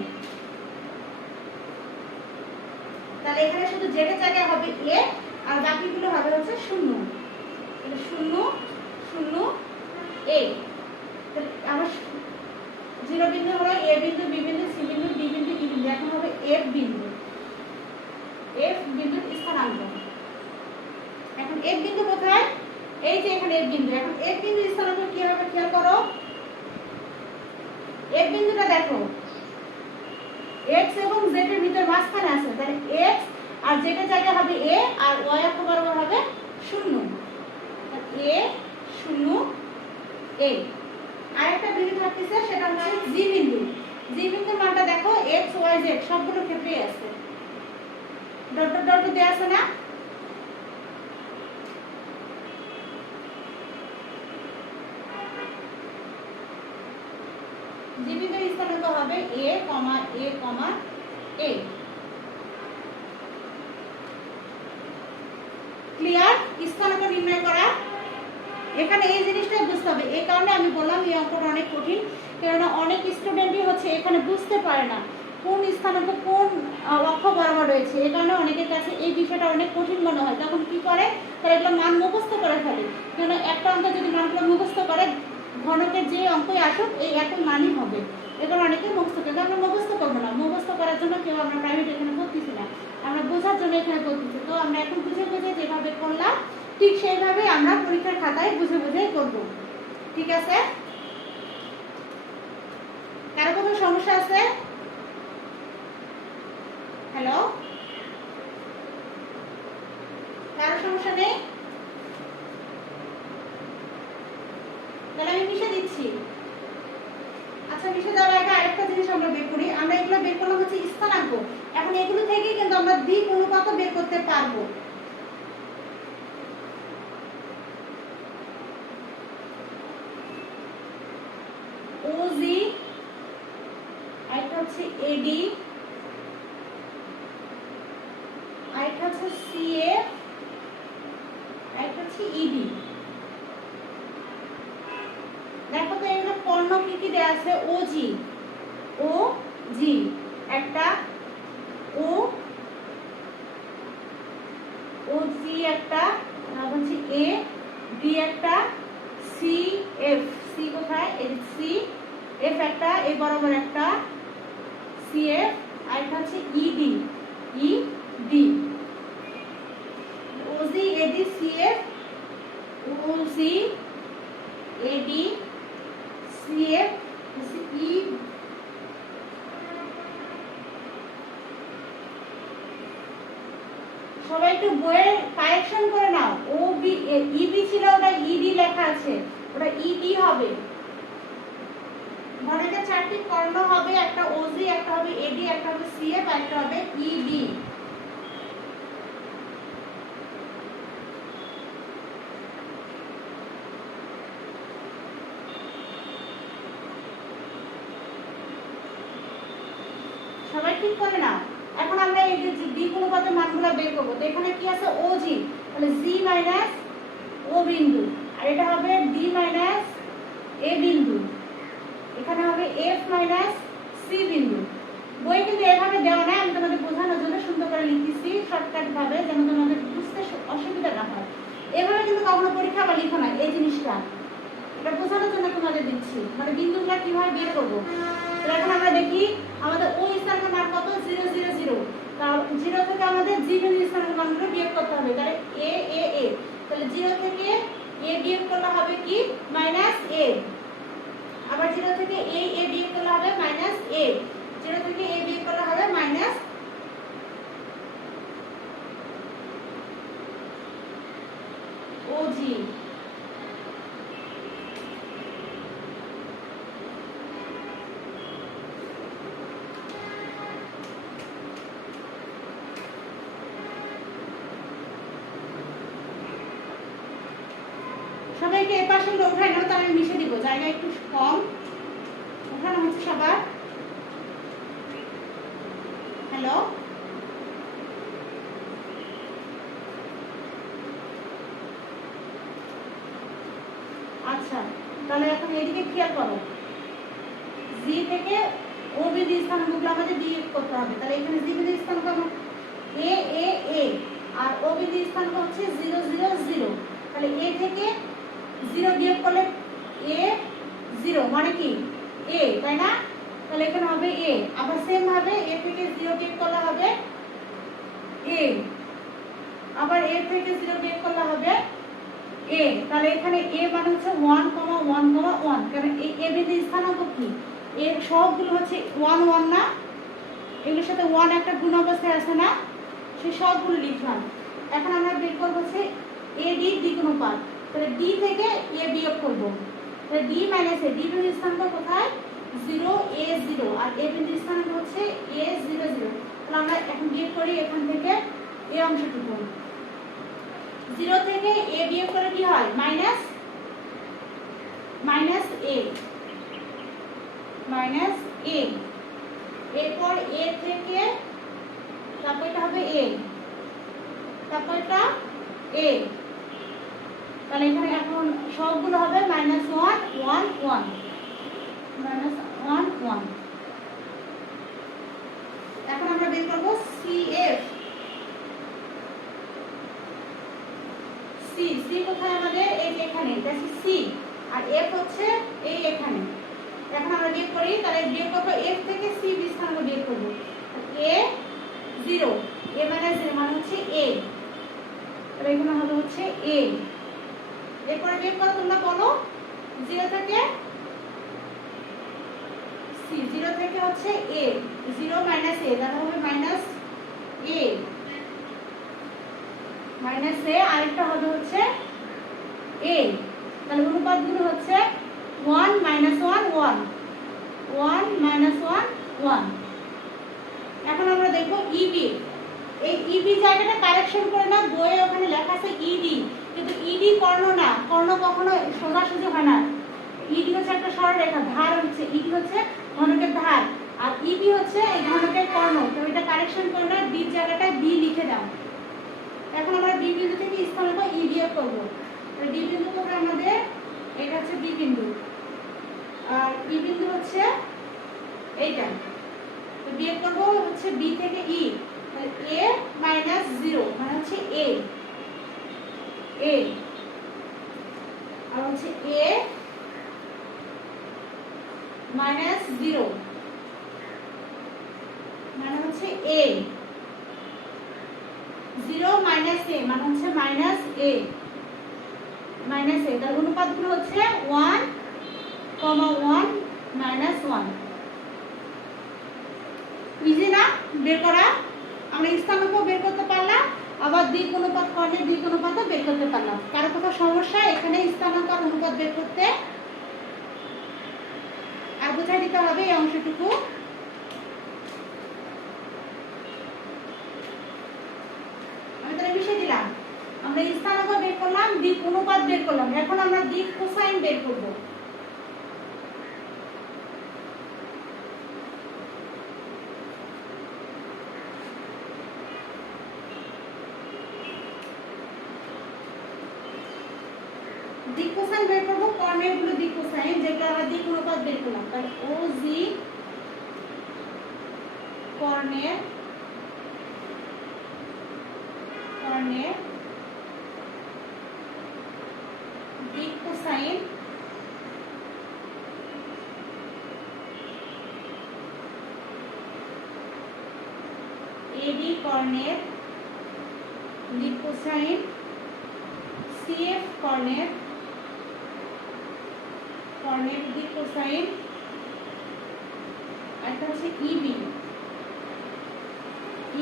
তাহলে এখানে শুধু জেড এর জায়গায় হবে এ, আর বাকিগুলো হবে হচ্ছে শূন্য। তাহলে শূন্য শূন্য এ। তাহলে আমার জিরো বিন্দু হলো এ বিন্দু, বি বিন্দু, সি বিন্দু, ডি বিন্দু, ই বিন্দু। এখন হবে এফ বিন্দু, এফ বিন্দুর স্থানাঙ্ক। এখন এফ বিন্দু কোথায়? এই যে এখানে এফ বিন্দু। এখন এফ বিন্দুর স্থানাঙ্ক কি হবে খেয়াল করো। এফ বিন্দুটা দেখো এক্স এবং জেড এর ভিতর মাঝখানে আছে, তাহলে এক্স আর জেড এর জায়গায় হবে এ, আর ওয়াই অক্ষ বরাবর হবে শূন্য। এ শূন্য এ। আরেকটা বিন্দু থাকতেছে, সেটা হচ্ছে জি বিন্দু। জি বিন্দুর মানটা দেখো এক্স ওয়াই জেড সবগুলো ক্ষেত্রেই আছে, ডট ডট ডট দেয়া আছে না? জি বিন্দুর স্থানাঙ্ক হবে এ কমা এ কমা এ। ক্লিয়ার? স্থানাঙ্ক নির্ণয় করা। এখানে এই জিনিসটা বুঝতে হবে, এই কারণে আমি বললাম এই অঙ্কটা অনেক কঠিন, কারণ অনেক স্টুডেন্টই হচ্ছে এখানে বুঝতে পারে না কোন স্থানাঙ্ক কোন অক্ষ বরাবর রয়েছে। এই কারণে অনেকের কাছে এই বিষয়টা অনেক কঠিন মনে হয়, তখন কি করে তারা এগুলো মান মুখস্থ করে ফেলে। কারণ একটা অঙ্ক যদি মানগুলো মুখস্থ করে, ঘনকের যে অঙ্কই আসুক এই একই মানই হবে। এগুলো অনেকে মুখস্থ করে, আমরা মুখস্থ করবো না, মুখস্থ করার জন্য কেউ আমরা প্রাইভেট এখানে করতেছি না, আমরা বোঝার জন্য এখানে করতেছি। তো আমরা এখন বুঝে বুঝে যেভাবে করলাম ঠিক সেইভাবে আমরা পরীক্ষার খাতায় বুঝে বুঝেই করব। ঠিক আছে? কারো কোনো সমস্যা আছে? হ্যালো, কারো সমস্যা নেই? তাহলে আমি মিশে দিচ্ছি। আচ্ছা, মিশে দেওয়ার আগে আরেকটা জিনিস আমরা বের করি। আমরা এগুলো বের করলাম হচ্ছে স্থানাঙ্ক। এখন এগুলো থেকেই কিন্তু আমরা দিক অনুপাত বের করতে পারবো। ওজি, আরেকটা হচ্ছে এডি, আরেকটা হচ্ছে সিএফ, আরেকটা হচ্ছে ইডি। দেখো তো এখানে কর্ণ কি কি দেয়া আছে? ওজি, ও জি একটা, ও ও জি একটা, তারপর হচ্ছে এ বি একটা, সি এফ, সি কোথায়? এই সি এফ একটা, এ বরাবর একটা, সি এফ, আর এটা হচ্ছে ইডি, ই ডি। ওজি এডি সি এফ, ওজি এডি সি এফ ই। সবাই একটু বইয়ের কারেকশন করে নাও। ও বি ইবি ছিল, ওটা ইডি লেখা আছে, ওটা ইবি হবে। ঘনকে চারটি কর্ণ হবে, একটা ওজি, একটা হবে এডি, একটা হবে সিএফ, আর একটা হবে ইবি। সবাই ঠিক করে নাও। এখন আমরা এই যে দিক অনুপাতের মানগুলো বের করব। তো এখানে কি আছে? ওজি, তাহলে জি মাইনাস ও বিন্দু, আর এটা হবে ডি মাইনাস এ বিন্দু, এখানে হবে এফ মাইনাস সি বিন্দু। বই কিন্তু এভাবে দেওয়া নাই, আমি তোমাদের বোঝানোর জন্য সুন্দর করে লিখতেছি শর্টকাট ভাবে, যেন তোমাদের বুঝতে অসুবিধা না হয়। এভাবে কিন্তু কখনো পরীক্ষা বা লিখো না এই জিনিসটা, এটা বোঝানোর জন্য তোমাদের দিচ্ছি, মানে বিন্দুগুলো কিভাবে বের করবো। তাহলে এখন আমরা দেখি আমাদের ওই স্থানের মান কত? 0 0 0। তার 0 থেকে আমাদের জি বিন্দুর স্থানের মানগুলো বিয়োগ করতে হবে। তাহলে এ এ এ, তাহলে 0 থেকে এ বিয়োগ করলে হবে কি? মাইনাস এ। আবার 0 থেকে এ বিয়োগ করলে হবে মাইনাস এ। 0 থেকে এ বিয়োগ করলে হবে মাইনাস ওজি। সবাইকে এ পাশে উঠায় নাও, তাহলে মিশে দিব, জায়গা একটু কম। উঠানো হচ্ছে সবার। হ্যালো, তাহলে এখন এদিকে খেয়াল করো, জি থেকে ও বিন্দু স্থানাঙ্কগুলো আমাদের বিয়োগ করতে হবে। তাহলে এখানে জি বিন্দু স্থানাঙ্ক এ এ এ আর ও বিন্দু স্থানাঙ্ক হচ্ছে 0 0 0। তাহলে এ থেকে 0 বিয়োগ করলে এ 0 মানে কি এ, তাই না? তাহলে এখানে হবে এ। আবার সেম ভাবে এ থেকে 0 বিয়োগ করলে হবে এ, আবার এ থেকে 0 বিয়োগ করলে হবে এ। তাহলে এখানে এ মানে হচ্ছে 1 1 1, কারণ এই এ বিন্দু স্থানাঙ্ক কি এর সবগুলো হচ্ছে 1 1 না, এগুলোর সাথে 1 একটা গুণ অবস্থায় আছে না, সেই সবগুলো লিখলাম। এখন আমরা বের করব হচ্ছে এ ডি দ্বিক অনুপাত। তাহলে ডি থেকে এ বিয়োগ করব, তাহলে ডি মাইনাস এ, ডি বিন্দু স্থানাঙ্ক কোথায় 0 এ 0 আর এ বিন্দু স্থানাঙ্ক হচ্ছে এ 0 0। তাহলে আমরা এখন বিয়োগ করি এখান থেকে এই অংশটুকু। 0 থেকে a বিয়োগ করে কি হয় মাইনাস a, মাইনাস a। এরপর a থেকে তারপর এটা হবে a, তারপর এটা a। তাহলে এখানে এখন সবগুলো হবে -1 1 1, -1 1। এখন আমরা বের করব CF। C কোথায় আমাদের এই যে এখানে, এটা হচ্ছে C আর F হচ্ছে এই এখানে। এখন আমরা বিয়োগ করি, তাহলে বিয়োগ করব F থেকে C স্থানাঙ্ক বিয়োগ করব। A 0, A - 0 মানে হচ্ছে A, তাহলে এখানে হবে হচ্ছে A। এরপর বিয়োগ করো, তোমরা বলো 0 থেকে C, 0 থেকে হচ্ছে A, 0 - A, তাহলে হবে -A, -A আরেকটা হবে হচ্ছে A। তাহলে অনুপাতগুলো হচ্ছে 1 - 1 1, 1 - 1 1। এখন আমরা দেখব EB। এই EB জায়গাটা কারেকশন করে না, বইয়ে ওখানে লেখা আছে ED, কিন্তু ED কর্ণ না, কর্ণ কখনো সোজাসুজি হয় না। ED হচ্ছে একটা সরলরেখা, ধার হচ্ছে ED হচ্ছে ঘনকের ধার, আর EB হচ্ছে এই ঘনকের কর্ণ। তো এটা কারেকশন করে না, D জায়গাটা B লিখে দাও। এখন আমরা B বিন্দু থেকে স্থানাঙ্ক E বিয়োগ করব। তো D বিন্দু কোথায় আমাদের, এটা হচ্ছে B বিন্দু আর E বিন্দু হচ্ছে এইটা। তো বিয়োগ করব হচ্ছে B থেকে E, তাহলে A - 0 মানে হচ্ছে A, আর হচ্ছে A - 0 মানে হচ্ছে A, 0 - A মানে হচ্ছে -A, তার অনুপাতগুলো হচ্ছে 1 1 -1। ইজি না বের করা? আমরা স্থানাঙ্ক বের করতে পারলাম, আবার দিক অনুপাত, কর্ণের দিক অনুপাতও বের করতে পারলাম। কারো কোথাও সমস্যা এখানে স্থানাঙ্ক আর অনুপাত বের করতে? আর বুঝাই দিতে হবে এই অংশটুকু। আমি তাহলে মিশিয়ে দিলাম, আমরা স্থানাঙ্ক বের করলাম, দিক অনুপাত বের করলাম। এখন আমরা দিক কোসাইন বের করব। দিক কোসাইন বের করব, কর্ণের গুলো দিক কোসাইন, যেগুলো আমরা দিক অনুপাত বের করলাম। তাহলে OG কর্ণের দিক কোসাইন AB কর্ণের দিক কোসাইন, CF কর্ণের দিক কোসাইন, আর এটা হচ্ছে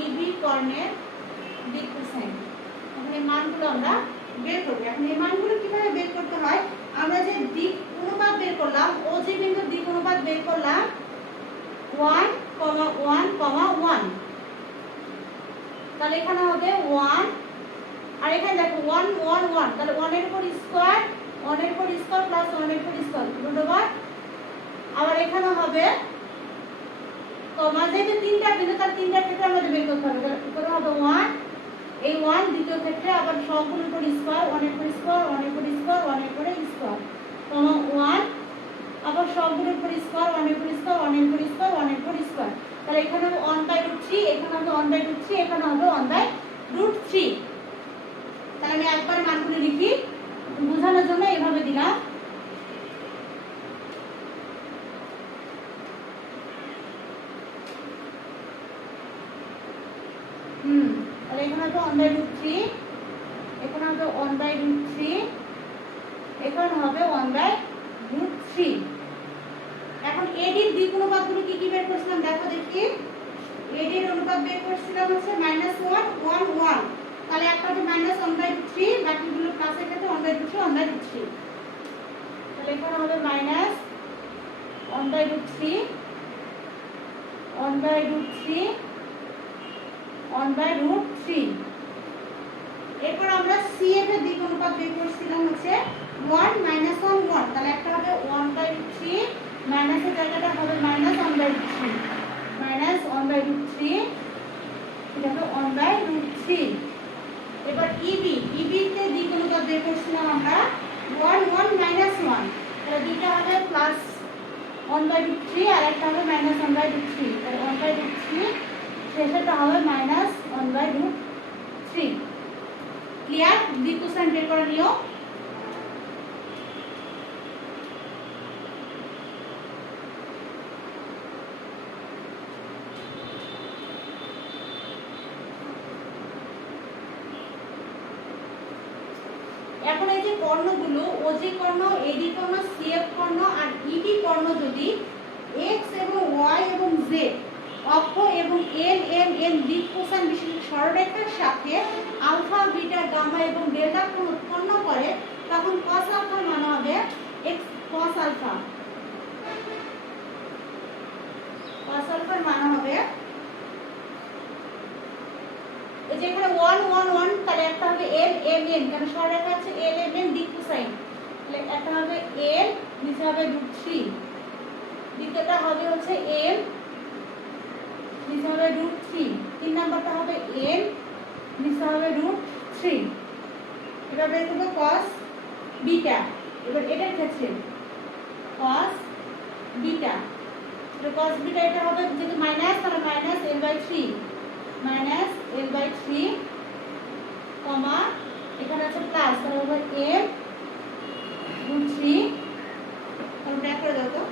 EB কর্ণের দিক কোসাইন। এখন এই মানগুলো আমরা বের করব। এখন এই মানগুলো কিভাবে বের করতে হয়, আমরা যে দিক অনুপাত বের করলাম, OG বিন্দুর দিক অনুপাত বের করলাম 1 1 1, তাহলে এখানে হবে 1 আর এখানে দেখো 1 1 1, তাহলে 1 এর উপর স্কয়ার, 1 এর উপর স্কয়ার প্লাস 1 এর উপর স্কয়ার বরাবর। আবার এখানে হবে কমা, যেহেতু তিনটা বিন্দু তার তিনটা ক্ষেত্রে আমাদের বের করতে হবে। তাহলে উপরে হবে 1, এই 1 দ্বিতীয় ক্ষেত্রে আবার সবগুলোর উপর স্কয়ার, 1 এর উপর স্কয়ার 1 এর উপর স্কয়ার 1 এর উপর স্কয়ার। কমা 1, আবার সবগুলোর উপর স্কয়ার 1 এর উপর স্কয়ার 1 এর উপর স্কয়ার 1 এর উপর স্কয়ার। তাহলে এখানে হবে 1/√3, এখানে হবে 1/√3, এখানে হবে 1/√3। তাহলে আমি একবার মানগুলো লিখি বোঝানোর জন্য এভাবে দিলাম। তাহলে এখানে হবে 1/√3, এখানে হবে 1/√3, এখানে হবে 1/√3। এখন এডির দ্বিক অনুপাতগুলো কি কি বের করছিলাম দেখো দেখি। এডির অনুপাত বের করছিলাম হচ্ছে -1 1 1। তাহলে একটা হবে -1/3, বাকিগুলো প্লাসের ক্ষেত্রে 1/3 1/3। তাহলে এখানে হবে -1/3 1/3 1/√3। এরপর আমরা CF এর দ্বিক অনুপাত বের করছিলাম হচ্ছে 1 1 1। তাহলে একটা হবে 1/3, মাইনাসের জায়গাটা হবে -1/3 -1/3, এটা হবে 1/3। এবার EB তে দ্বিক অনুপাত বের করছিলাম আমরা 1 1 -1। তাহলে দুইটা হবে +1/3 আর একটা হবে -1/3। তাহলে 1/3 শেষেরটা হবে -1/3। ক্লিয়ার? দ্বিক কোসাইন বের করে নিও। এখন এই যে কর্ণগুলো OG কর্ণ, AD কর্ণ, CF কর্ণ আর ED কর্ণ যদি x এবং y এবং z অক্ষ এবং n m n দিক কোসাইন বিশিষ্ট সরলরেখার সাথে আলফা বিটা গামা এবং ডেল্টা কোণ উৎপন্ন করে, তখন cos আলফার মান হবে x cos আলফা। cos আলফার মান হবে এই যে এখানে 1 1 1, তাহলে একটা হবে l m n, কারণ সরলরেখা আছে l m n দিক কোসাইন। তাহলে একটা হবে l, নিচে হবে √3, দ্বিতীয়টা হবে হচ্ছে m, নিচে হবে √3, তিন নাম্বারটা হবে n, নিচে হবে √3। এবার বের করব cos বিটা। এবার এটার ক্ষেত্রে cos বিটা, এটা cos বিটা এটা হবে যেহেতু মাইনাস, তাহলে -l/3 -l/3, কমা এখানে আছে প্লাস, তাহলে হবে m √3। তাহলে ব্র্যাকেট করে দাও তো।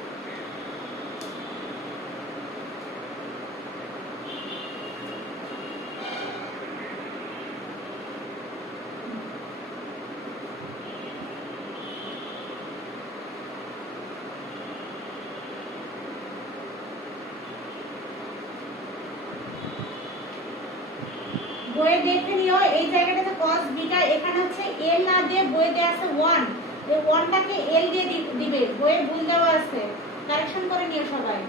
বইয়ে দেখে নিও এই জায়গাটাতে cos বিটা, এখানে হচ্ছে l না দিয়ে বইয়ে দেয়া আছে 1, এই 1টাকে l দিয়ে দিবে, বইয়ে ভুল দেওয়া আছে, কারেকশন করে নিও সবাই।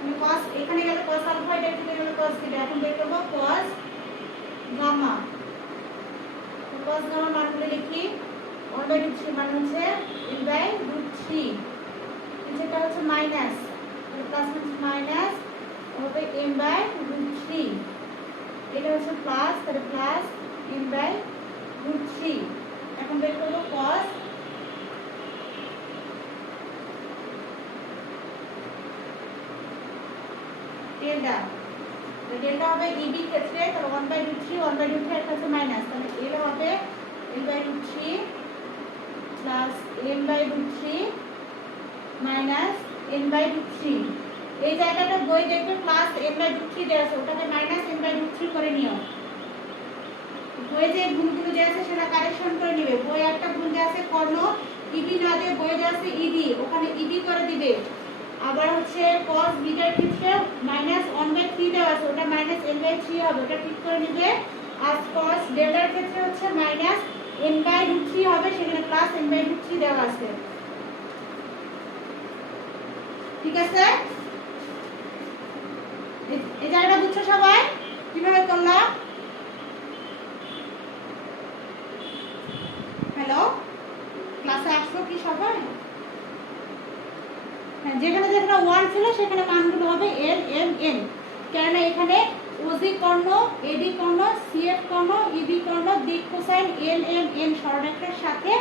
আমি cos এখানে গেলে cos আলফা, এটা এখানে গেলে cos বিটা। এখন বের করব cos গামা। cos গামা মানগুলো লিখি 1/3 মানে হচ্ছে l/√3, যেটা হচ্ছে মাইনাস, প্লাস মাইনাস হবে m/√3, এটা হচ্ছে প্লাস, তাহলে প্লাস m/√3। এখন বের করব cos ডেল্টা। ডেল্টা হবে EB ক্ষেত্রে, তাহলে 1/√3 1/√3 একটা হচ্ছে মাইনাস, তাহলে l হবে l/√3 plus m/√3 minus n/√3। এই জায়গাটা বই দেখবে প্লাস m/√3 দেয়া আছে, ওটাকে মাইনাস m/√3 করে নিও। বই যে ভুলগুলো দেয়া আছে সেটা কারেকশন করে নিবে। বই একটা ভুল দেয়া আছে কর্ণ EB না দিয়ে বই দেয়া আছে ED, ওখানে EB করে দিবে। আবার হচ্ছে cos বিটার ক্ষেত্রে -1/3 দেওয়া আছে, ওটা -l/3 হবে, ওটা ঠিক করে নিবে। আর cos ডেল্টার ক্ষেত্রে হচ্ছে -n/√3 হবে, সেখানে প্লাস n/√3 দেওয়া আছে। ঠিক আছে? এই জায়গাটা বুঝছো সবাই কিভাবে করলাম? হ্যালো, ক্লাসে আসছো কি সবাই? হ্যাঁ, যেখানে যেখানে 1 ছিল সেখানে মানগুলো হবে l m n, কেননা এখানে ওজি কর্ণ, এডি কর্ণ, সিএফ কর্ণ, ইবি কর্ণ, দিক কোসাইন এল এম এন সরলরেখার সাথে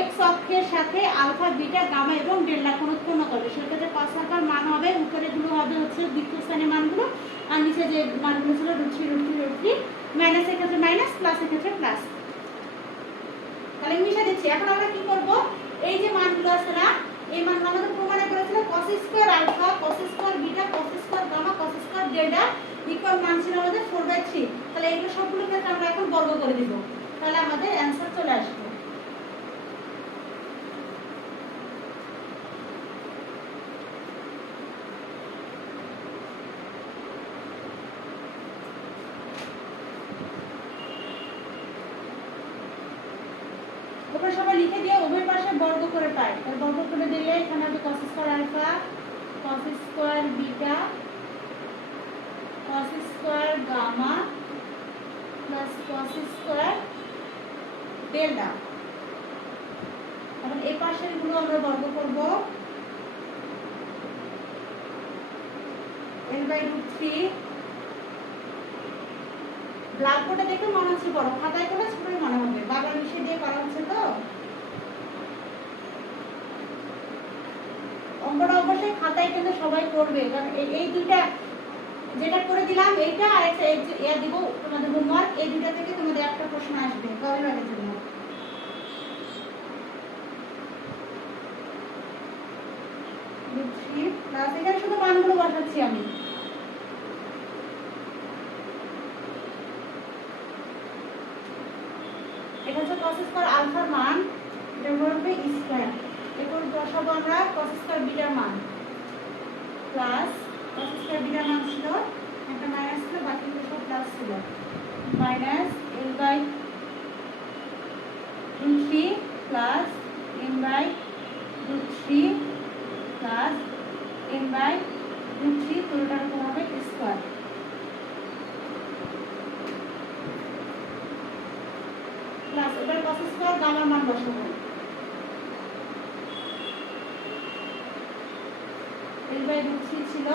এক্স অক্ষের সাথে আলফা বিটা গামা এবং ডেল্টা কোণ উৎপন্ন করবে। সেক্ষেত্রে cos আলফার মান হবে, উপরেগুলো হবে হচ্ছে দিক কোসাইনের মানগুলো, আর নিচে যে মানগুলো ছিল √3 মাইনাস এক্ষেত্রে মাইনাস, প্লাস এক্ষেত্রে প্লাস। তাহলে মিশে দিচ্ছি। এখন আমরা কি করব, এই যে মানগুলো আছে না, এই মানগুলো আমাদের প্রমাণে করেছিল cos square alpha, cos square beta, cos square gamma, cos square delta equal মান ছিল আমাদের 4/3। তাহলে এগুলো সবগুলো ক্ষেত্রে আমরা এখন বর্গ করে দিব, তাহলে আমাদের অ্যানসার চলে আসবে। ওপরে সবাই লিখে দিয়ে উভয় পাশে বর্গ করে পাই। তাহলে বর্গ করে দিলে এখানে হবে cos square alpha, cos square beta, cos square gamma plus cos square delta. এখন এই পাশের গুলো আমরা বর্গ করব, l/√3। ব্ল্যাকবোর্ডে দেখে মনে হচ্ছে বড়, খাতায় করলে ছোটই মনে হবে, বাবার মিশিয়ে দিয়ে করা হচ্ছে তো। অঙ্কটা অবশ্যই খাতায় কিন্তু সবাই করবে, কারণ এই দুইটা যেটা করে দিলাম এইটা আর একটা ইয়া দিব তোমাদের হোমওয়ার্ক, এই দুইটা থেকে তোমাদের একটা প্রশ্ন আসবে গবেষণার জন্য। প্লাস এখানে শুধু মানগুলো বসাচ্ছি আমি। এটা হচ্ছে cos স্কয়ার আলফার মান, এটা হবে স্কয়ার। এরপর বসাবো আমরা cos স্কয়ার বিটার মান, প্লাস cos স্কয়ার বিটার মান ছিল একটা মাইনাস ছিল, বাকিগুলো সব প্লাস ছিল, minus l/√3 plus m/√3 plus m/√3, পুরোটার উপর হবে স্কয়ার, প্লাস এবার cos স্কয়ার গামার মান বসাবো, l/√3 ছিল,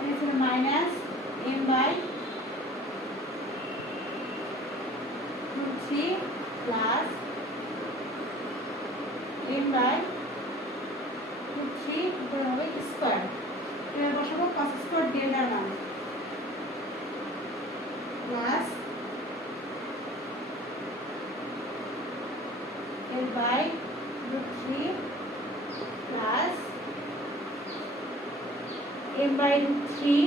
এটা ছিল মাইনাস m/√3 প্লাস m/√3 উপরে হবে স্কয়ার। এবার বসাবো cos স্কয়ার ডেল্টার মান, plus l/√3 plus m/√3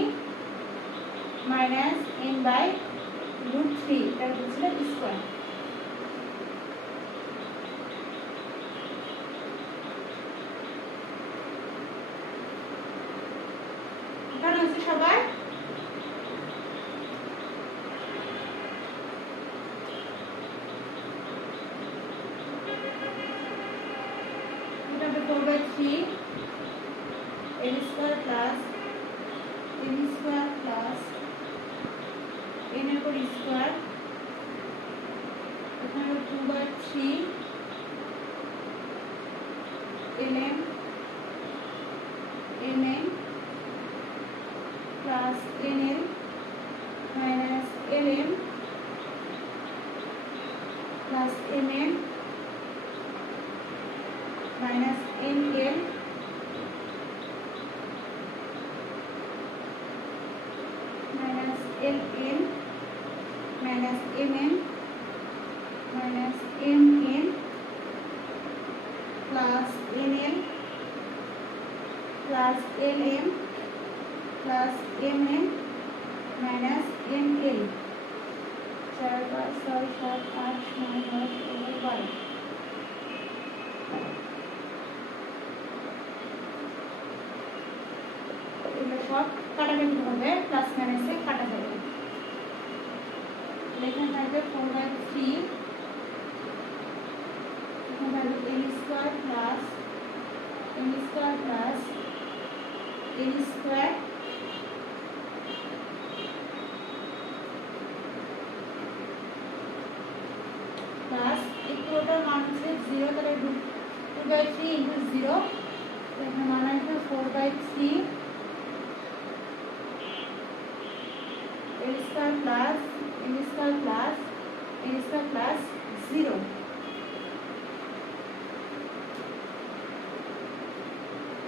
minus m/√3, এটা হচ্ছে স্কয়ার। এখানে হচ্ছে সবাই এটা হবে 4/3 l square plus m square plus n এর উপর স্কয়ার, এখানে হবে 2/3 ln mn plus nl minus lm plus mn minus nl minus ln minus mn minus mn plus nl plus lm plus mn minus nl। 4 5 6 7 8 9 10 11 12। এগুলো সব কাটাকাটি হবে, plus মাইনাসে কাটা যাবে। এখানে থাকবে 4/3, এখানে থাকবে l square plus m square plus l square plus এই পুরোটার মান হচ্ছে 0, তাহলে 2/3 ইন্টু 0, এখানে মান আসবে 4/3 plus N square plus N square plus 0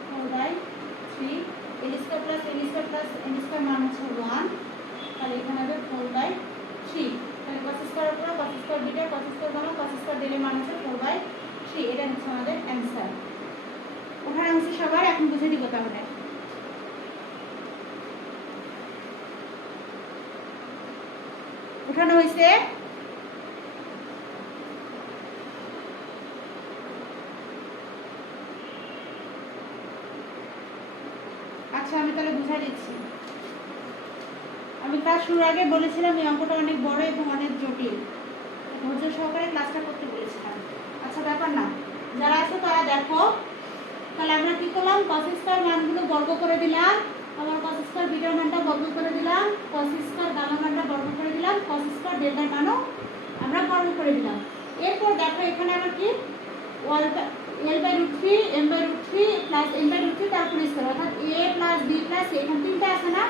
4/3 n square plus N square plus N square মান হচ্ছে 1, তাহলে এখানে হবে 4/3। তাহলে cos স্কয়ার উপর cos square beta cos square gamma cos square ডেল এর মান হচ্ছে 4/3। এটা হচ্ছে আমাদের অ্যানসার। ওঠানো হচ্ছে সবার, এখন বুঝে দিব তাহলে। উঠানো হয়েছে? আচ্ছা, আমি তাহলে বুঝাই দিচ্ছি। আমি ক্লাস শুরুর আগে বলেছিলাম এই অঙ্কটা অনেক বড় এবং অনেক জটিল, ধৈর্য সহকারে ক্লাসটা করতে বলেছিলাম। আচ্ছা, ব্যাপার না, যারা আছে তারা দেখো। তাহলে আমরা কি করলাম, cos স্কয়ার মানগুলো বর্গ করে দিলাম, আবার cos স্কয়ার বিটার মানটা বর্গ করে দিলাম, cos স্কয়ার গামা মানটা বর্গ করে দিলাম, cos স্কয়ার ডেল্টার মানও আমরা বর্গ করে দিলাম। এরপর দেখো এখানে আবার কি L/√3 M/√3 প্লাস N/√3 তারপর স্কয়ার, অর্থাৎ a plus b plus c, এখানে তিনটা আছে না,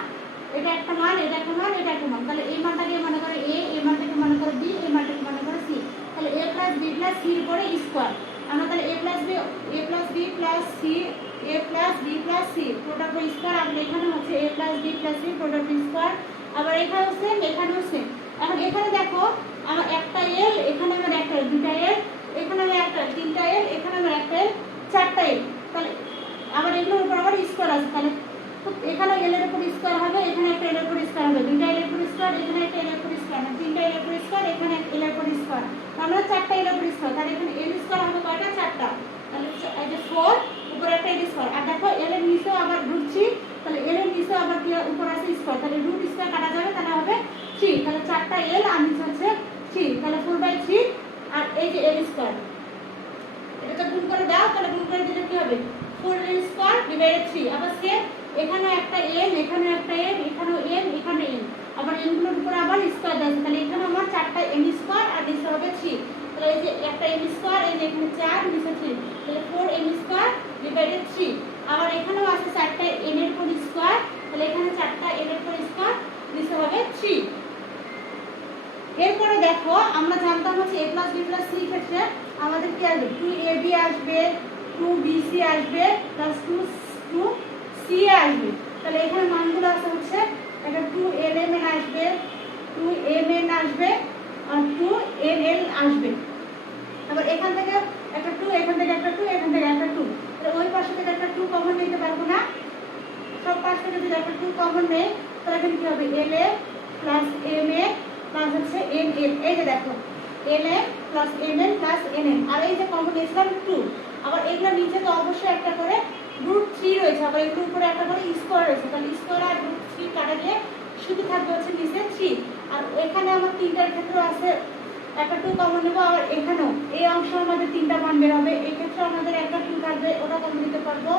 এটা একটা মান, এটা একটা মান, এটা একটা মান। তাহলে এই মানটাকে মনে করে a, এই মানটাকে মনে করে b, এই মানটাকে মনে করে c। তাহলে a plus b plus c এর উপরে স্কয়ার, আমরা তাহলে a plus b plus c, a plus b plus c product square. আর এখানে হচ্ছে a plus b plus c product square, আবার এখানেও সেম, এখানেও সেম। এখন এখানে দেখো আমার একটা l, এখানে আমার একটা l, দুটা l, এখানে আমার একটা তিনটা l, এখানে আমার একটা l, চারটা l। তাহলে আবার এগুলোর উপর আবার স্কয়ার আছে, তাহলে এখানে l এর উপর স্কয়ার হবে, এখানে একটা l এর উপর স্কয়ার হবে, দুইটা l এর উপর স্কয়ার, এখানে একটা l এর উপর স্কয়ার, না তিনটা l এর উপর স্কয়ার, এখানে একটা l এর উপর স্কয়ার, আমরা চারটা l এর উপর স্কয়ার। তাহলে এখানে l স্কয়ার হবে কয়টা, চারটা। তাহলে এই যে 4 উপরে একটা l স্কয়ার, আর দেখো l এর নিচেও আবার √3, তাহলে l এর নিচেও আবার কি উপর আছে স্কয়ার, তাহলে রুট স্কয়ার কাটা যাবে, তাহলে হবে 3। তাহলে চারটা l আর নিচে হচ্ছে 3, তাহলে 4/3। আর এই যে l স্কয়ার, এটা গুণ করে দাও, তাহলে গুণ করে দিলে কি হবে, 4l স্কয়ার ডিভাইডেড 3। আবার সেম এখানে একটা l, এখানে একটা l, এখানেও l, এখানে l, আবার n গুলোর উপর আবার স্কয়ার আছে, তাহলে এখানে আমার চারটা n স্কয়ার আর নিচে হবে 3। তাহলে এই যে একটা n স্কয়ার, এই যে এখানে 4 নিচে 3, তাহলে 4n স্কয়ার ডিভাইডেড 3। আবার এখানেও আছে চারটা n এর উপর স্কয়ার, তাহলে এখানে চারটা n এর উপর স্কয়ার, নিচে হবে 3। এরপরে দেখো আমরা জানতাম হচ্ছে a plus b plus c ক্ষেত্রে আমাদের কি আসবে, 2ab আসবে, 2bc আসবে, প্লাস 2c আসবে। তাহলে এখানে মানগুলো আছে হচ্ছে একটা 2lmn আসবে, 2mn আসবে, আর 2nl আসবে। আবার এখান থেকে একটা 2, এখান থেকে একটা 2, এখান থেকে একটা 2, তাহলে ওই পাশে থেকে একটা 2 কমন নিতে পারবো না, সব পাশ থেকে যদি একটা 2 কমন নেই, তাহলে এখানে কি হবে, la প্লাস ma প্লাস হচ্ছে nl। এই যে দেখো la plus mn plus nn, আর এই যে কমন নিয়েছিলাম 2। আবার এগুলোর নিচে তো অবশ্যই একটা করে √3 রয়েছে, আবার এগুলোর উপরে একটা করে স্কয়ার রয়েছে, তাহলে স্কয়ার আর √3 কাটা দিয়ে শুধু থাকবে হচ্ছে নিচে 3। আর এখানে আমার তিনটার ক্ষেত্রে আছে একটা 2 কমন নেব, আবার এখানেও এই অংশে আমাদের তিনটা মান বের হবে, এই ক্ষেত্রে আমাদের একটা 2 থাকবে, ওটা কমন নিতে পারবো।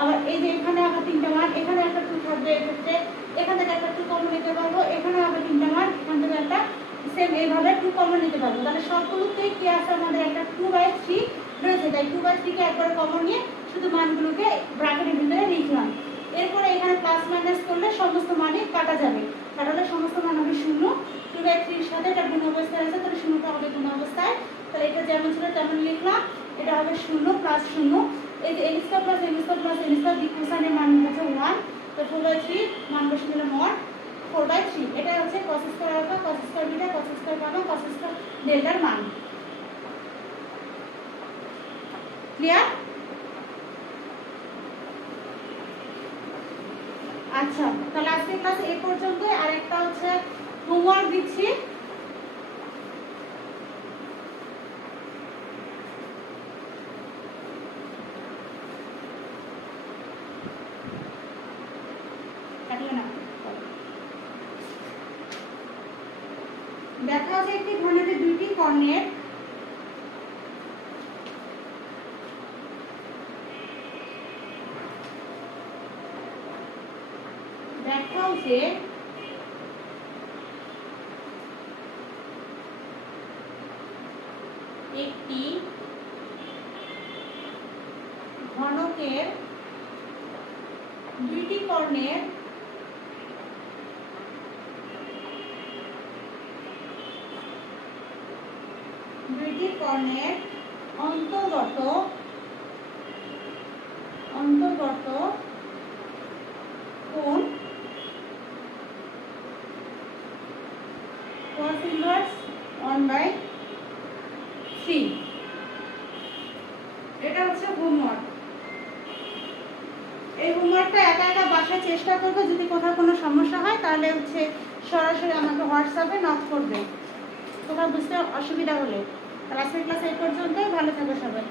আবার এই যে এখানে আবার তিনটা মান, এখানে একটা 2 থাকবে, এই ক্ষেত্রে এখান থেকে একটা 2 কমন নিতে পারবো, এখানে আবার তিনটা মান, এখান থেকে একটা সেম, এইভাবে 2 কমন নিতে পারবো। তাহলে সবগুলোতেই কি আছে, আমাদের একটা 2/3 রয়েছে, তাই 2/3 কে একবার কমন নিয়ে শুধু মানগুলোকে ব্র্যাকেটের ভিতরে লিখলাম। এরপরে এখানে প্লাস মাইনাস করলে সমস্ত মানই কাটা যাবে, কাটালে সমস্ত মান হবে 0। 2/3 এর সাথে এটা গুণ অবস্থায় আছে, তাহলে 0টা হবে গুণ অবস্থায়, তাহলে এটা যেমন ছিল তেমন লিখলাম, এটা হবে 0 প্লাস 0। এই যে n square plus n square plus n square দ্বিতীয় স্থানের মান হচ্ছে 1, তো 4/3 মান বসে দিলে মড 4/3। এটা হচ্ছে cos square alpha, cos square beta, cos square gamma, cos square ডেল্টার মান। ক্লিয়ার? আচ্ছা, তাহলে আজকে ক্লাস এই পর্যন্ত। আর একটা হচ্ছে হোমওয়ার্ক দিচ্ছি, দেখা আছে একটি ঘনকের দুইটি কর্ণের দেখা হচ্ছে একটি ঘনকের দুইটি কর্ণের দুটি কর্ণের অন্তর্গত অন্তর্গত কোণ cos inverse 1/3। এটা হচ্ছে হোমওয়ার্ক। এই হোমওয়ার্কটা একা একা বাসায় চেষ্টা করবে, যদি কোথাও কোনো সমস্যা হয় তাহলে হচ্ছে সরাসরি আমাকে হোয়াটসঅ্যাপে নক করবে কোথাও বুঝতে অসুবিধা হলে। ক্লাসের ক্লাস এই পর্যন্তই, ভালো থাকবে সবাই।